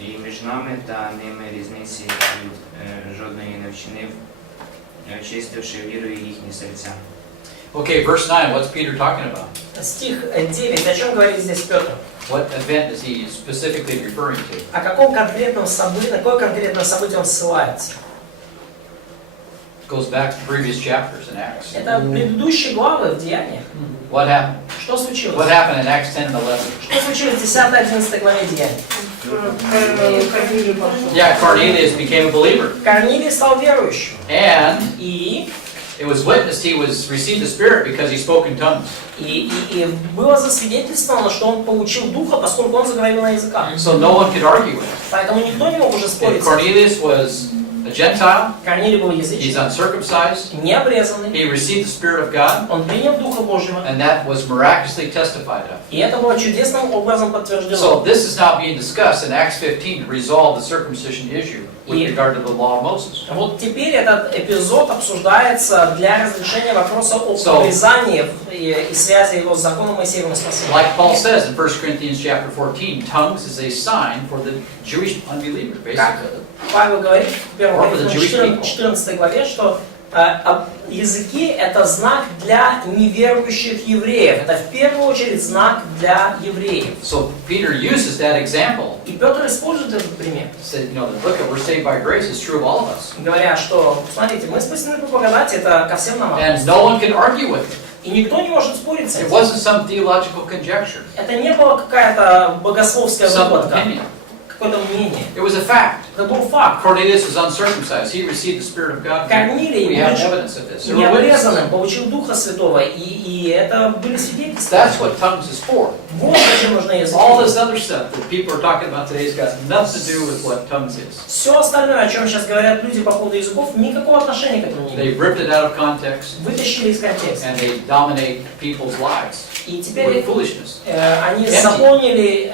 І між нами та ними різниці жодної не вчинив, очистивши вірою їхні серця. Okay, verse 9, what's Peter talking about? Стих 9. О чем говорит здесь Петр? What event is he specifically referring to? О каком конкретном событии, на какое конкретное событие он ссылается? It goes back to previous chapters in Acts. Это предыдущие главы в Деяниях. What happened? Что случилось? What happened in Acts 10 and 11? Что случилось в 10-11 главе Деяний? Yeah, Cornelius became a believer. Корнилий стал верующим. And И it was witnessed he was received the Spirit because he spoke in tongues. было засвидетельствовано, что он получил Духа, поскольку он заговорил на языках. So no one could argue with it. Поэтому никто не мог уже And спорить. Cornelius was a Gentile. Корнилий был He's язычник, uncircumcised. необрезанный. He received the Spirit of God. Он принял Духа Божьего. And that was miraculously testified of. И это было чудесным образом So подтверждено. this is now being discussed in Acts 15 to resolve the circumcision issue with regard to the law of Moses. Вот теперь этот эпизод обсуждается для разрешения вопроса о обрезании и связи его с законом Моисеевым спасения. Like Paul says in 1 Corinthians chapter 14, tongues is a sign for the Jewish unbelievers, basically. Павел говорит в 1 Or for the Jewish Коринфянам people. 14 главе, что языки — это знак для неверующих евреев. Это в первую очередь знак для евреев. So Peter uses that example И Петр использует этот пример, Said, you know, look, we're saved by grace. It's true of all of us. говоря, что, смотрите, мы спасены по благодати, это ко всем нам. And no one can argue with it. И никто не может спорить с It этим. wasn't some theological conjecture, Это не была какая-то богословская some выдумка, opinion. какое-то мнение. It was a fact. Это был факт. Cornelius was uncircumcised. He received the Spirit of God. Корнилий, We have будучи evidence of this. There were witnesses. необрезанным, получил Духа Святого, и это были свидетельства. That's what tongues is for. Вот зачем нужны языки. All this other stuff that people are talking about today has got nothing to do with what tongues is. Все остальное, о чем сейчас говорят люди по поводу языков, никакого отношения к этому не имеет. They ripped it out of context Вытащили из контекста. and they dominate people's lives И with теперь foolishness. они заполнили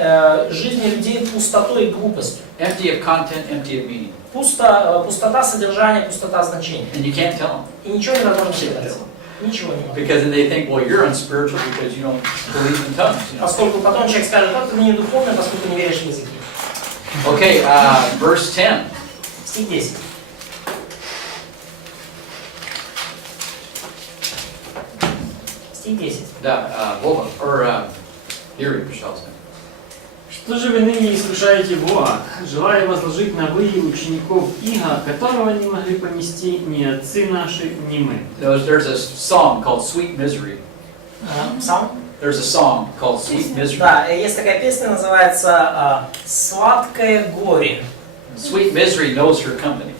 жизни людей пустотой и глупостью. Empty of content, empty of meaning. Пустота содержания, пустота значения. And you can't tell them. И ничего не должно делать. Ничего не может. Because then they think, well, you're unspiritual because you don't believe in tongues. You know? Поскольку потом человек скажет, как ты не духовный, поскольку не веришь в языки. Okay, verse 10. Стих 10. Стих 10. Да, Вова, Юрий, пожалуйста. Что же вы ныне искушаете Бога, желая возложить на вы учеников ига, которого не могли помести ни отцы наши, ни мы? There's a song called Sweet Misery. Сам? There's a song called Sweet Misery. Да, есть такая песня, называется «Сладкое горе». Sweet Misery knows her company.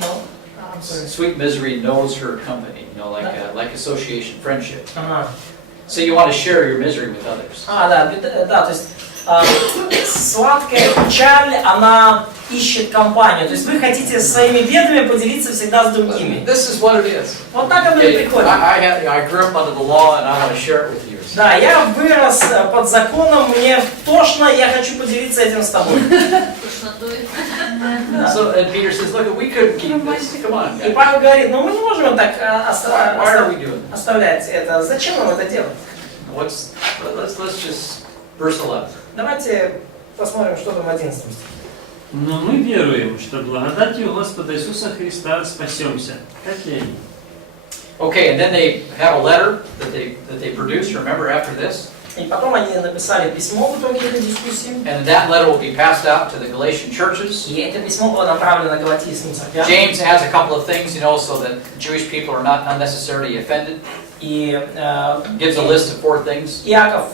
No? I'm sorry. Sweet Misery knows her company, you know, like association, friendship. Ага. So you want to share your misery with others. Да, то есть сладкая печаль, она ищет компанию. То есть вы хотите своими бедами поделиться всегда с другими. This is what it is. Вот так оно и приходит. I grew up under the law and I want to share it with you. Да, я вырос под законом, мне тошно, я хочу поделиться этим с тобой. Тошнотой. So and Peter says, look, we couldn't keep this. Come on, И guys. Павел говорит, ну мы не можем так Why are we doing this? оставлять это. Зачем нам это делать? Let's just verse 11. Давайте посмотрим, что там в 11 стихе. Но мы веруем, что благодатью Господа Иисуса Христа спасемся, как и они. Okay, and then they have a letter that they produce. Remember after this, И потом они написали письмо в итоге этой дискуссии. and that letter will be passed out to the Galatian churches. И это письмо было направлено галатийским церквям. James has a couple of things, you know, so that Jewish people are not unnecessarily offended. И Gives a list of 4 things. Иаков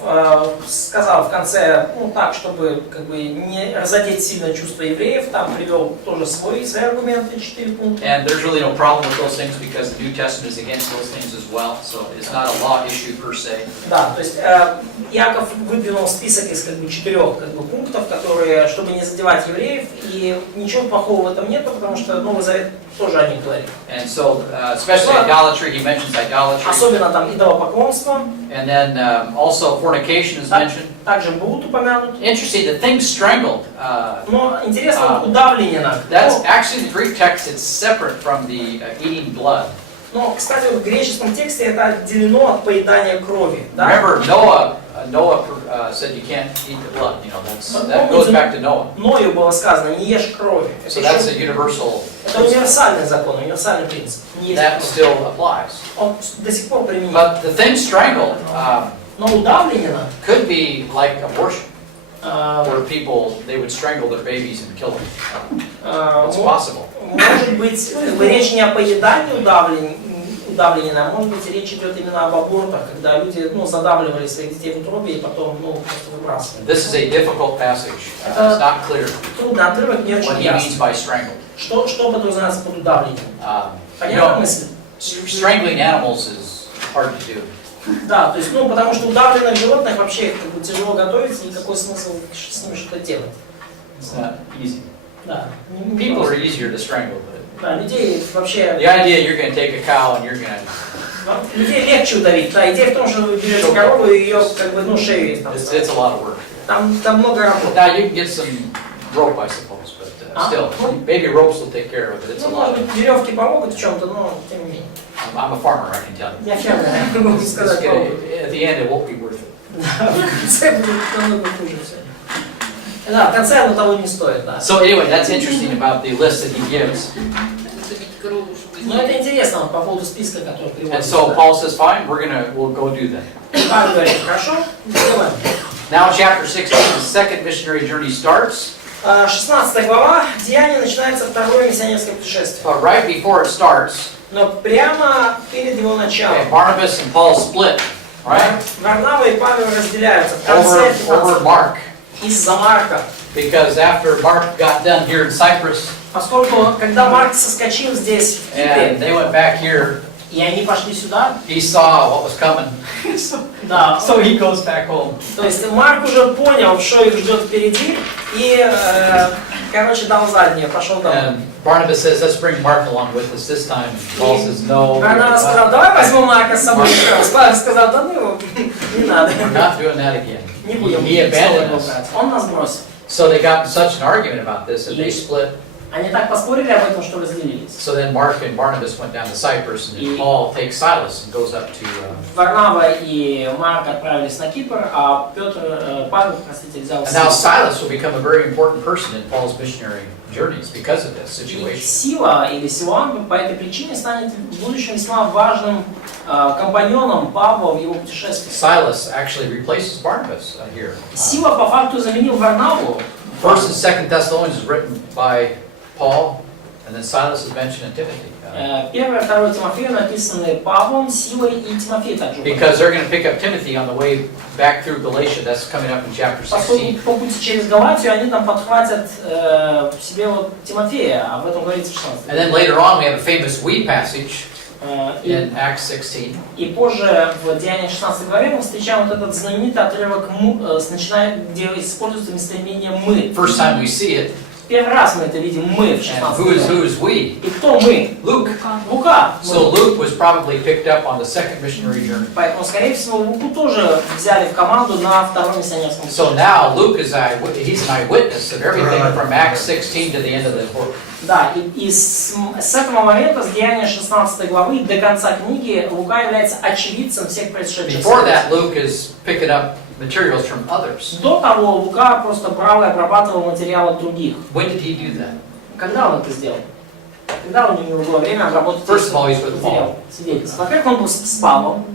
сказал в конце, ну так, чтобы как бы не разодеть сильно чувства евреев, там привел тоже свои аргументы, 4 пункта. And there's really no problem with those things because the New Testament is against those things as well, so it's not a law issue per se. Да, то есть Иаков выдвинул список из как бы 4 как бы, пунктов, которые, чтобы не задевать евреев, и ничего плохого в этом нету, потому что Новый Завет тоже о них говорит. And so, especially idolatry, he mentions idolatry. Особенно там идолопоклонство, And then also fornication is mentioned. также блуд упомянут. Interesting, the thing strangled. Но интересно, удавление. That's actually the Greek text. It's separate from the eating blood. Но, кстати, в греческом тексте это отделено от поедания крови. Да? Remember, Noah said you can't eat the blood. You know, that goes back to Noah. Ною было сказано, не ешь крови. So that's a universal. Это универсальный закон, универсальный принцип. Не есть That кровь. still applies. Он до сих пор применим. But the thing strangled Но удавление could be like abortion, where people they would strangle their babies and kill them. It's possible. может быть, речь не о поедании удавления, а может быть речь идет именно об абортах, когда люди задавливали своих детей в утробе и потом просто выбрасывали. This is a difficult passage. It's not clear Трудный отрывок, не what очень he means ясно. by strangled. Что подразумевается под удавлением? You Понятна know, мысль? strangling animals is hard to do. Да, то есть, потому что удавленных животных вообще как бы тяжело готовить, и какой смысл с ними что-то делать? It's not easy. Да. People are easier to strangle, but Да, людей вообще... the idea you're going to take a cow and you're going to Людей легче удавить. Да, идея в том, что вы берете корову и ее как бы, шею там. it's a lot of work. Там много работы. Now you can get some rope, I suppose, but still, maybe ropes will take care of it. It's a Ну, lot. может быть, веревки помогут в чем-то, но тем не менее. I'm a farmer, I can tell you. Я фермер, я могу сказать помогут. At the end, it won't be worth it. Да, в конце будет намного хуже все. Да, в конце оно того не стоит, да. So anyway, that's interesting about the list that he gives. Забить корову, чтобы Но это интересно по поводу списка, который And приводится. so Paul says, fine, we'll go do that. Павел говорит, хорошо, сделаем. Now chapter 16, the second missionary journey starts. 16 глава, Деяния, начинается второе миссионерское путешествие. But right before it starts, Но прямо перед его началом Barnabas and Paul split, right? Варнава и Павел разделяются в конце Over 15 Mark. из-за Марка. Because after Mark got done here in Cyprus, Поскольку, когда Марк соскочил здесь, в and Кипре, they went back here, и они пошли сюда, he saw what was coming. да, So he goes back home. то есть Марк уже понял, что их ждет впереди, и, короче, дал заднее, пошел домой. And Barnabas says, let's bring Mark along with us this time. And Paul says, no, Варнава сказал, давай возьмем Марка с собой. Павел сказал, да ну, не надо. we're not doing that again. Не будем He abandoned его us. брать. Он нас бросил. So they got in such an argument about this that they split. Они так поспорили об этом, что разделились. So then Mark and Barnabas went down to Cyprus, and then Paul takes Silas and goes up to. Варнава и Марк отправились на Кипр, а Павел, простите, взял And now Силу. Silas will become a very important person in Paul's missionary journeys because of this И situation. Сила или Силан по этой причине станет в будущем весьма важным компаньоном Павла в его путешествии. Silas actually replaces Barnabas here. Сила по факту заменил Варнаву. First and Second Thessalonians is written by Paul, and then Silas is mentioned in Timothy. Первое и второе Тимофею написаны Павлом, Силой и Тимофеем также. Because they're going to pick up Timothy on the way back through Galatia. That's coming up in chapter Поскольку 16. по пути через Галатию они там подхватят себе вот Тимофея, об этом говорится в 16. And then later on, we have a famous we passage И in Acts 16. И позже в Деяниях 16 главе мы встречаем вот этот знаменитый отрывок, где используется местоимение «мы». First time we see it. Первый раз мы это видим «мы» в And 16 who главе. is we? И кто мы? Luke. Лука. So Luke was probably picked up on the second missionary journey. Поэтому, скорее всего, Луку тоже взяли в команду на втором миссионерском So путешествии. now Luke is he's an eyewitness of everything from Acts 16 to the end of the book. Да, и с этого момента, с Деяния 16 главы до конца книги, Лука является очевидцем всех происшедших Before событий. that, Luke is picking up materials from others. До того Лука просто брал и обрабатывал материалы других. When did he do that? Когда он это сделал? Когда у него было время обработать First of all, he's with материал? Свидетельств. Во-первых, он был с Павлом.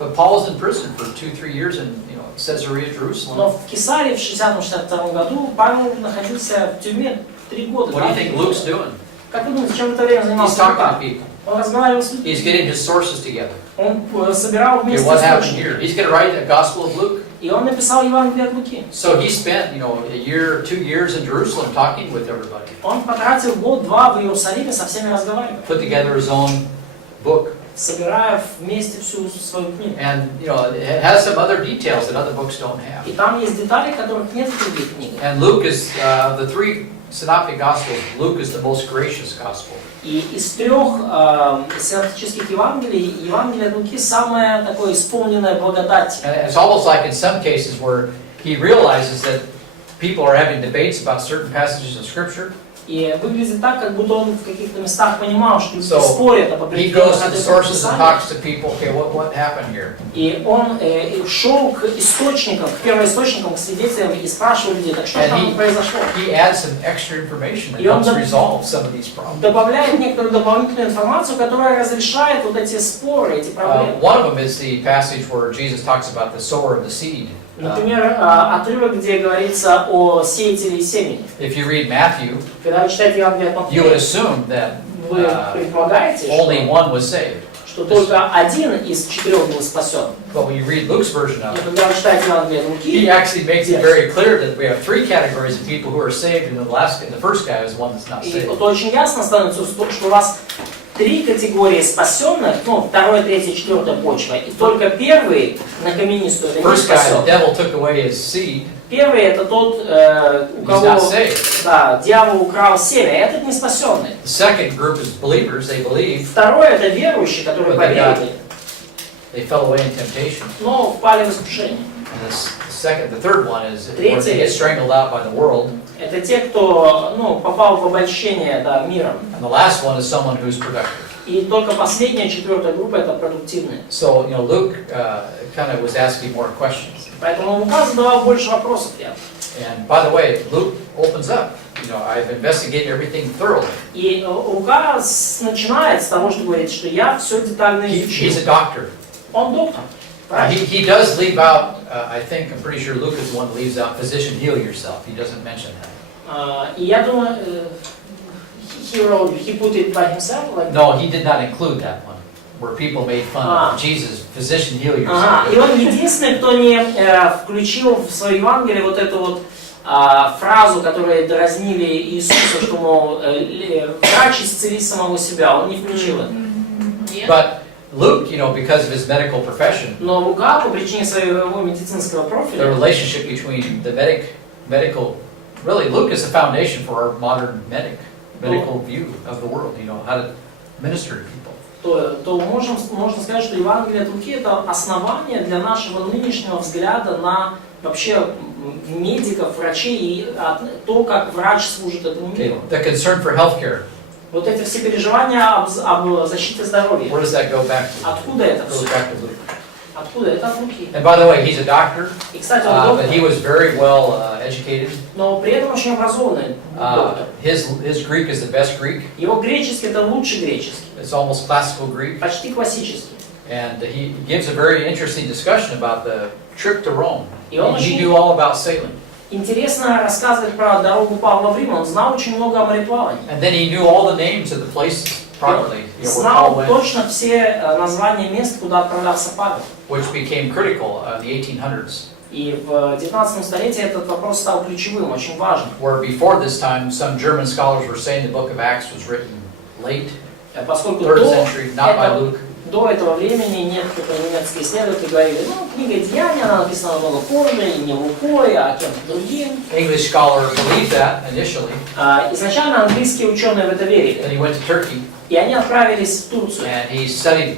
But Paul was in prison for 2-3 years in Caesarea, Jerusalem. Но в Кесарии в 60-62 году Павел находился в тюрьме 3 года. What do you think Luke's doing? Как вы думаете, чем в это время He's занимался talking to Лука? people. Он разговаривал с людьми. He's getting his sources together. Он собирал Okay, вместе what happened источники. here? He's going to write the Gospel of Luke. И он написал Евангелие от Луки. So he spent, a year, 2 years in Jerusalem talking with everybody. Он потратил год-два в Иерусалиме, со всеми разговаривая. Put together his own book. Собирая вместе всю свою книгу. And, it has some other details that other books don't have. И там есть детали, которых нет в других книгах. And Luke is, the 3 synoptic gospels, Luke is the most gracious gospel. И из 3 синоптических Евангелий, Евангелие от Луки самое такое исполненное благодать. And it's almost like in some cases where he realizes that people are having debates about certain passages in Scripture. И выглядит так, как будто он в каких-то местах понимал, что люди So спорят об he определенных goes to the отрывках sources and Писания. talks to people. Okay, what happened here? И он шел к источникам, к первоисточникам, к свидетелям и спрашивал людей, так что And там произошло. he adds some extra information that И он helps resolve some of these problems. добавляет некоторую дополнительную информацию, которая разрешает вот эти споры, эти проблемы. One of them is the passage where Jesus talks about the sower of the seed. Например, отрывок, где говорится о сеятеле и семени. If you read Matthew, Когда вы читаете Евангелие от you would Матфея, assume that вы предполагаете, only one was saved. что только один из 4 был спасен. But when you read Luke's version of Но it, когда вы читаете Евангелие от he Луки, actually makes it very clear that we have 3 categories of people who are saved, and the first guy is one that's not и saved. вот очень ясно становится, что у вас 3 категории спасенных, 2, 3, 4 почва, и только первый на каменистую, это не First guy, the спасен. devil took away his seed. Первый это тот, у He's кого not saved. да, дьявол украл семя, а этот не спасенный. The second group is believers. They believe, Второй это верующие, которые But they got- поверили, they fell away in temptation. но впали в искушение. And the third one is where they get strangled out by the world. Это те, кто попал в обольщение миром. And the last one is someone who's productive. И только последняя, 4 группа это продуктивные. So, Luke kind of was asking more questions. Поэтому Лука задавал больше вопросов. And by the way, Luke opens up. I've investigated everything thoroughly. И Лука начинает с того, что говорит, что я все детально He's изучил. a doctor. Он доктор. He does leave out, I think, I'm pretty sure Luke is the one that leaves out physician, heal yourself. He doesn't mention that. И я думаю, he put it by himself, like... No, he did not include that one, where people made fun of Jesus, physician, heal yourself. И он единственный, кто не включил в свое Евангелие вот эту вот фразу, которую дразнили Иисуса, что, мол, врач исцели самого себя. Он не включил это. But Luke, because of his medical profession, Но Лука, по причине своего медицинского the профиля, relationship between the medical, really, Luke is the foundation for our modern medical view of the world, how to minister to people. то можно сказать, что Евангелие от Луки — это основание для нашего нынешнего взгляда на вообще медиков, врачей и то, как врач служит этому миру. The concern for healthcare. Вот эти все переживания об защите здоровья. Where does that go back to? Откуда это It goes все? back to Luke. Откуда? Это от Луки. And by the way, he's a doctor, И, кстати, он but he доктор, was very well educated. но при этом очень образованный доктор. His Greek is the best Greek. Его греческий — это лучший греческий, It's almost classical Greek. почти классический. And he gives a very interesting discussion about the trip to Rome. И он And he очень knew all about sailing. интересно рассказывает про дорогу Павла в Рим. Он знал очень много о мореплавании. And then he knew all the names of the places properly, where Paul Знал went, точно все названия мест, куда отправлялся Павел. which became critical in the 1800s. И в 19 столетии этот вопрос стал ключевым, очень важным. Where before this time, some German scholars were saying the book of Acts was written late, Поскольку 3rd century, not by Luke. до этого времени некоторые немецкие исследователи говорили, книга Деяний, она написана намного позже, и не Лукой, а кем-то другим. English scholar believed that initially. Изначально английские ученые в это верили. Then he went to Turkey, И они отправились в Турцию. and he studied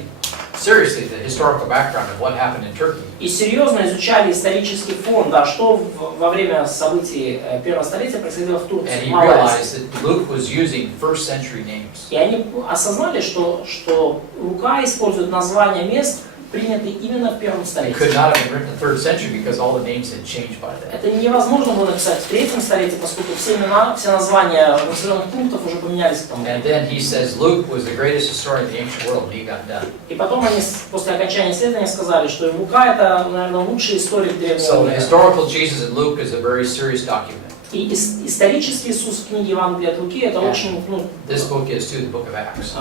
seriously the historical background of what happened in Turkey. И серьезно изучали исторический фон, да, что во время событий первого столетия происходило в Турции, And в he Малайзии. realized that Luke was using first century names. И они осознали, что Лука использует названия мест, принятые именно в первом It столетии. could not have been written in the 3rd century because all the names had changed by then. Это невозможно было написать в третьем столетии, поскольку все имена, все названия населенных пунктов уже поменялись к тому. And then he says Luke was the greatest historian of the ancient world, and he got done. И потом они после окончания исследования сказали, что Лука — это, наверное, лучший историк древнего So the мира. historical Jesus in Luke is a very serious document. И исторический Иисус в книге Евангелия от Луки — это очень, This book is too the book of Acts.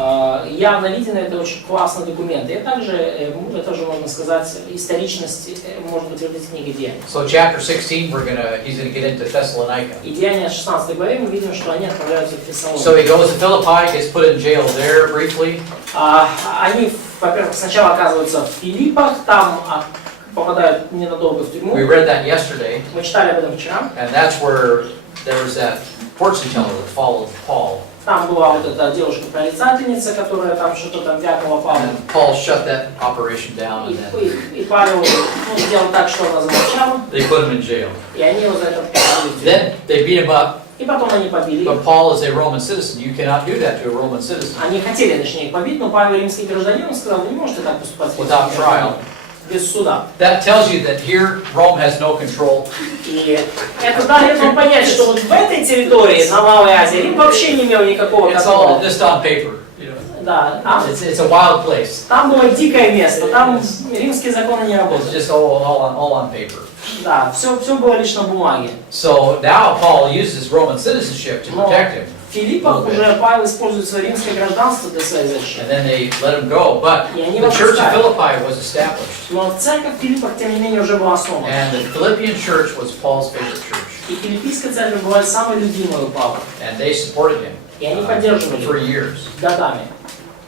явно видно, это очень классный документ. И также, это же можно сказать, историчность может подтвердить книга Деяний. So chapter 16, he's gonna get into Thessalonica. И Деяния 16 главе мы видим, что они отправляются в Фессалонику. So he goes to Philippi, gets put in jail there briefly. Они, во-первых, сначала оказываются в Филиппах, там попадают ненадолго в тюрьму. We read that yesterday, Мы читали об этом вчера. and that's where there was that fortune teller that followed Paul. Там была вот эта девушка-прорицательница, которая там что-то там вякнула Павлу. And Paul shut that operation down, and then И Павел сделал так, что она замолчала, they put him in jail. и они его за это посадили в тюрьму. Then they beat him up, И потом они побили. but Paul is a Roman citizen. You cannot do that to a Roman citizen Они хотели, точнее, их побить, но Павел римский гражданин, он сказал, вы не можете так поступать с without римским trial. гражданином, без суда. That tells you that here Rome has no control. И это дает вам понять, что вот в этой территории, на Малой Азии, Рим вообще не имел никакого It's all контроля. just on paper. Да, It's a wild place. там было дикое место, там римские законы не It's работали. just all on paper. Да, все было лишь на бумаге. So now Paul uses his Roman citizenship to Но protect him. в Филиппах уже Павел использует свое римское гражданство для своей защиты. And then they let him go. But the church of Philippi was established. Но церковь в Филиппах, тем не менее, уже была основана. And the Philippian church was Paul's favorite church. И филиппийская церковь была самой любимой у Павла. And they supported him И они поддерживали for его years. годами.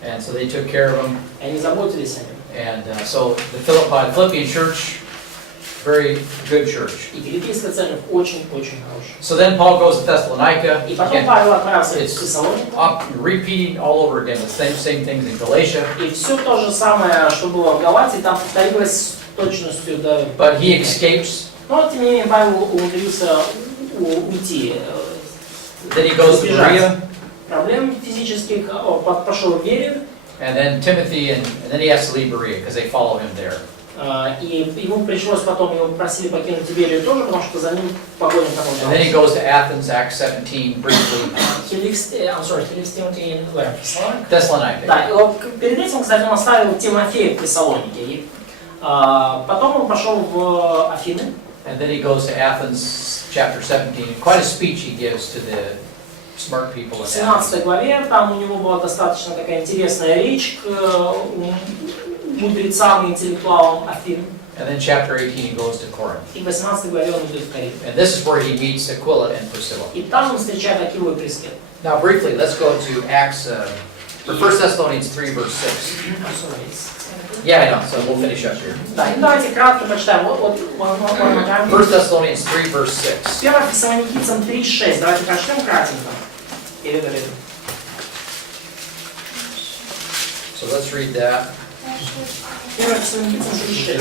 And so they took care of him. И они заботились о нем. And so the Philippian church, very good church. И филиппийская церковь очень-очень хорошая. So then Paul goes to Thessalonica. И потом Again, Павел отправился в it's Фессалонику. repeating all over again the same things in Galatia. И все то же самое, что было в Галатии, там повторилось с точностью до... But he escapes. Но, тем не менее, Павел умудрился уйти. Then he goes to Berea. Проблем физических, пошел в Берию. And then Timothy, and then he has to leave Berea because they follow him there. И ему пришлось потом, его просили покинуть Тиберию тоже, потому что за ним погоня там And then he goes to Athens, Acts 17, briefly. He lives Timothy in where? Thessalonica. Да, и перед этим, кстати, он оставил Тимофея в Фессалонике. И Потом он пошел в Афины. And then he goes to Athens, chapter 17. Quite a speech he gives to the smart people in В Athens. 17 главе там у него была достаточно такая интересная речь к мудрецам и интеллектуалам Афин. And then chapter 18 he goes to Corinth. И в 18 главе он идет в Коринф. And this is where he meets Aquila and Priscilla. И там он встречает Акилу и Прискилу. Now briefly, let's go to Acts, or 1 Thessalonians 3 verse 6. Yeah, I know, so we'll finish up here. Да, и давайте кратко прочитаем. 1 Thessalonians 3 verse 6. 1 Фессалоникийцам 3:6. Давайте прочтем кратенько. So let's read that. 1 Фессалоникийцам 3:6.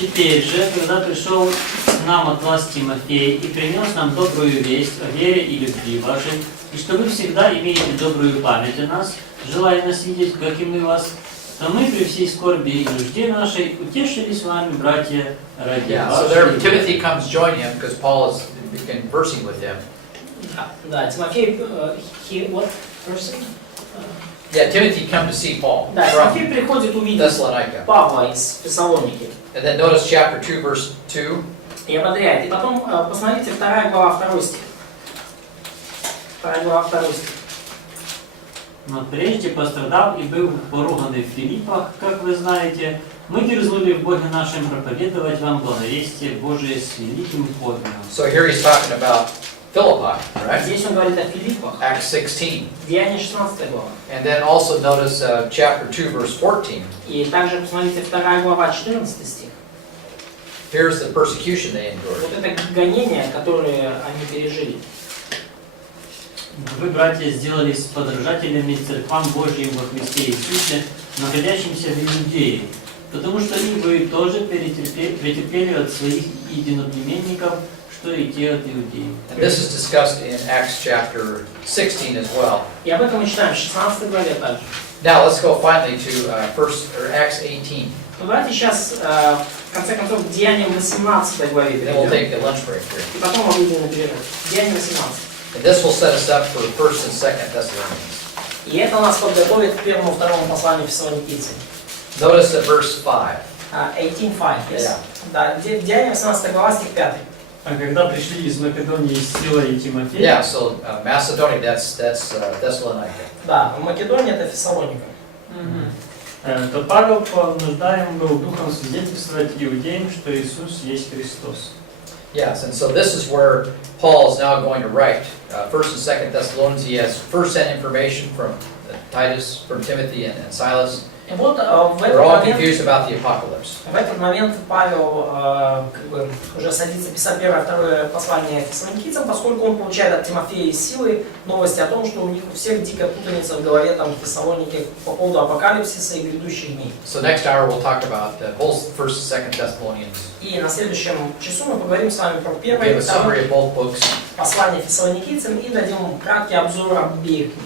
Теперь же, когда пришел к нам от вас Тимофей и принес нам добрую весть о вере и любви вашей, и что вы всегда имеете добрую память о нас, желая нас видеть, как и мы вас, то мы при всей скорби и нужде нашей утешились вами, братья, ради So there вашей Timothy comes join him because Paul is conversing with him. Да, Тимофей, what person? Yeah, Timothy come to see Paul Да, from Тимофей приходит увидеть Thessalonica. Павла из Фессалоники. And then notice chapter 2 verse 2. И ободряет. И потом посмотрите 2 глава 2 стих. 2 глава 2 стих. Но прежде пострадав и был поруганный в Филиппах, как вы знаете, мы дерзнули в Боге нашем проповедовать вам благовестие Божие с великим подвигом. So here he's talking about Philippi, right? Здесь он говорит о Филиппах. Acts 16. Деяние 16 глава. And then also notice chapter 2 verse 14. И также посмотрите 2 глава 14 стих. Here's the persecution they endured. Вот это гонение, которое они пережили. Вы, братья, сделались подражателями церквам Божьим во Христе Иисусе, находящимся в Иудее, потому что и вы тоже претерпели от своих единоплеменников, что и те от иудеев. And this is discussed in Acts chapter 16 as well. И об этом мы читаем в 16 главе также. Now let's go finally to Acts 18. Ну, давайте сейчас, в конце концов, к Деяниям 18 главе Then we'll перейдем. take a lunch break here. И потом мы выйдем на перерыв. Деяния 18. And this will set us up for 1st and 2nd Thessalonians. И это нас подготовит к первому и второму посланию Фессалоникийцам. Notice at verse 5. 18:5, yes? Yeah. Да, Деяния 18 глава, стих 5. А когда пришли из Македонии Сила и Тимофей, Yeah, so Macedonia, that's Thessalonica. Да, Македония это Фессалоника. то Павел понуждаем был духом свидетельствовать иудеям, что Иисус есть Христос. Yes, and so this is where Paul is now going to write. 1st and 2nd Thessalonians, he has first-hand information from Titus, from Timothy and Silas. И вот They're all confused about the apocalypse. в этот момент Павел как бы уже садится писать первое и второе послание фессалоникийцам, поскольку он получает от Тимофея и Силы новости о том, что у них у всех дикая путаница в голове там в Фессалонике по поводу апокалипсиса и грядущих дней. So next hour we'll talk about both 1st and 2nd Thessalonians. И на следующем часу мы поговорим с вами про We'll первое give и a второе summary of both books. послание фессалоникийцам и дадим краткий обзор обеих книг.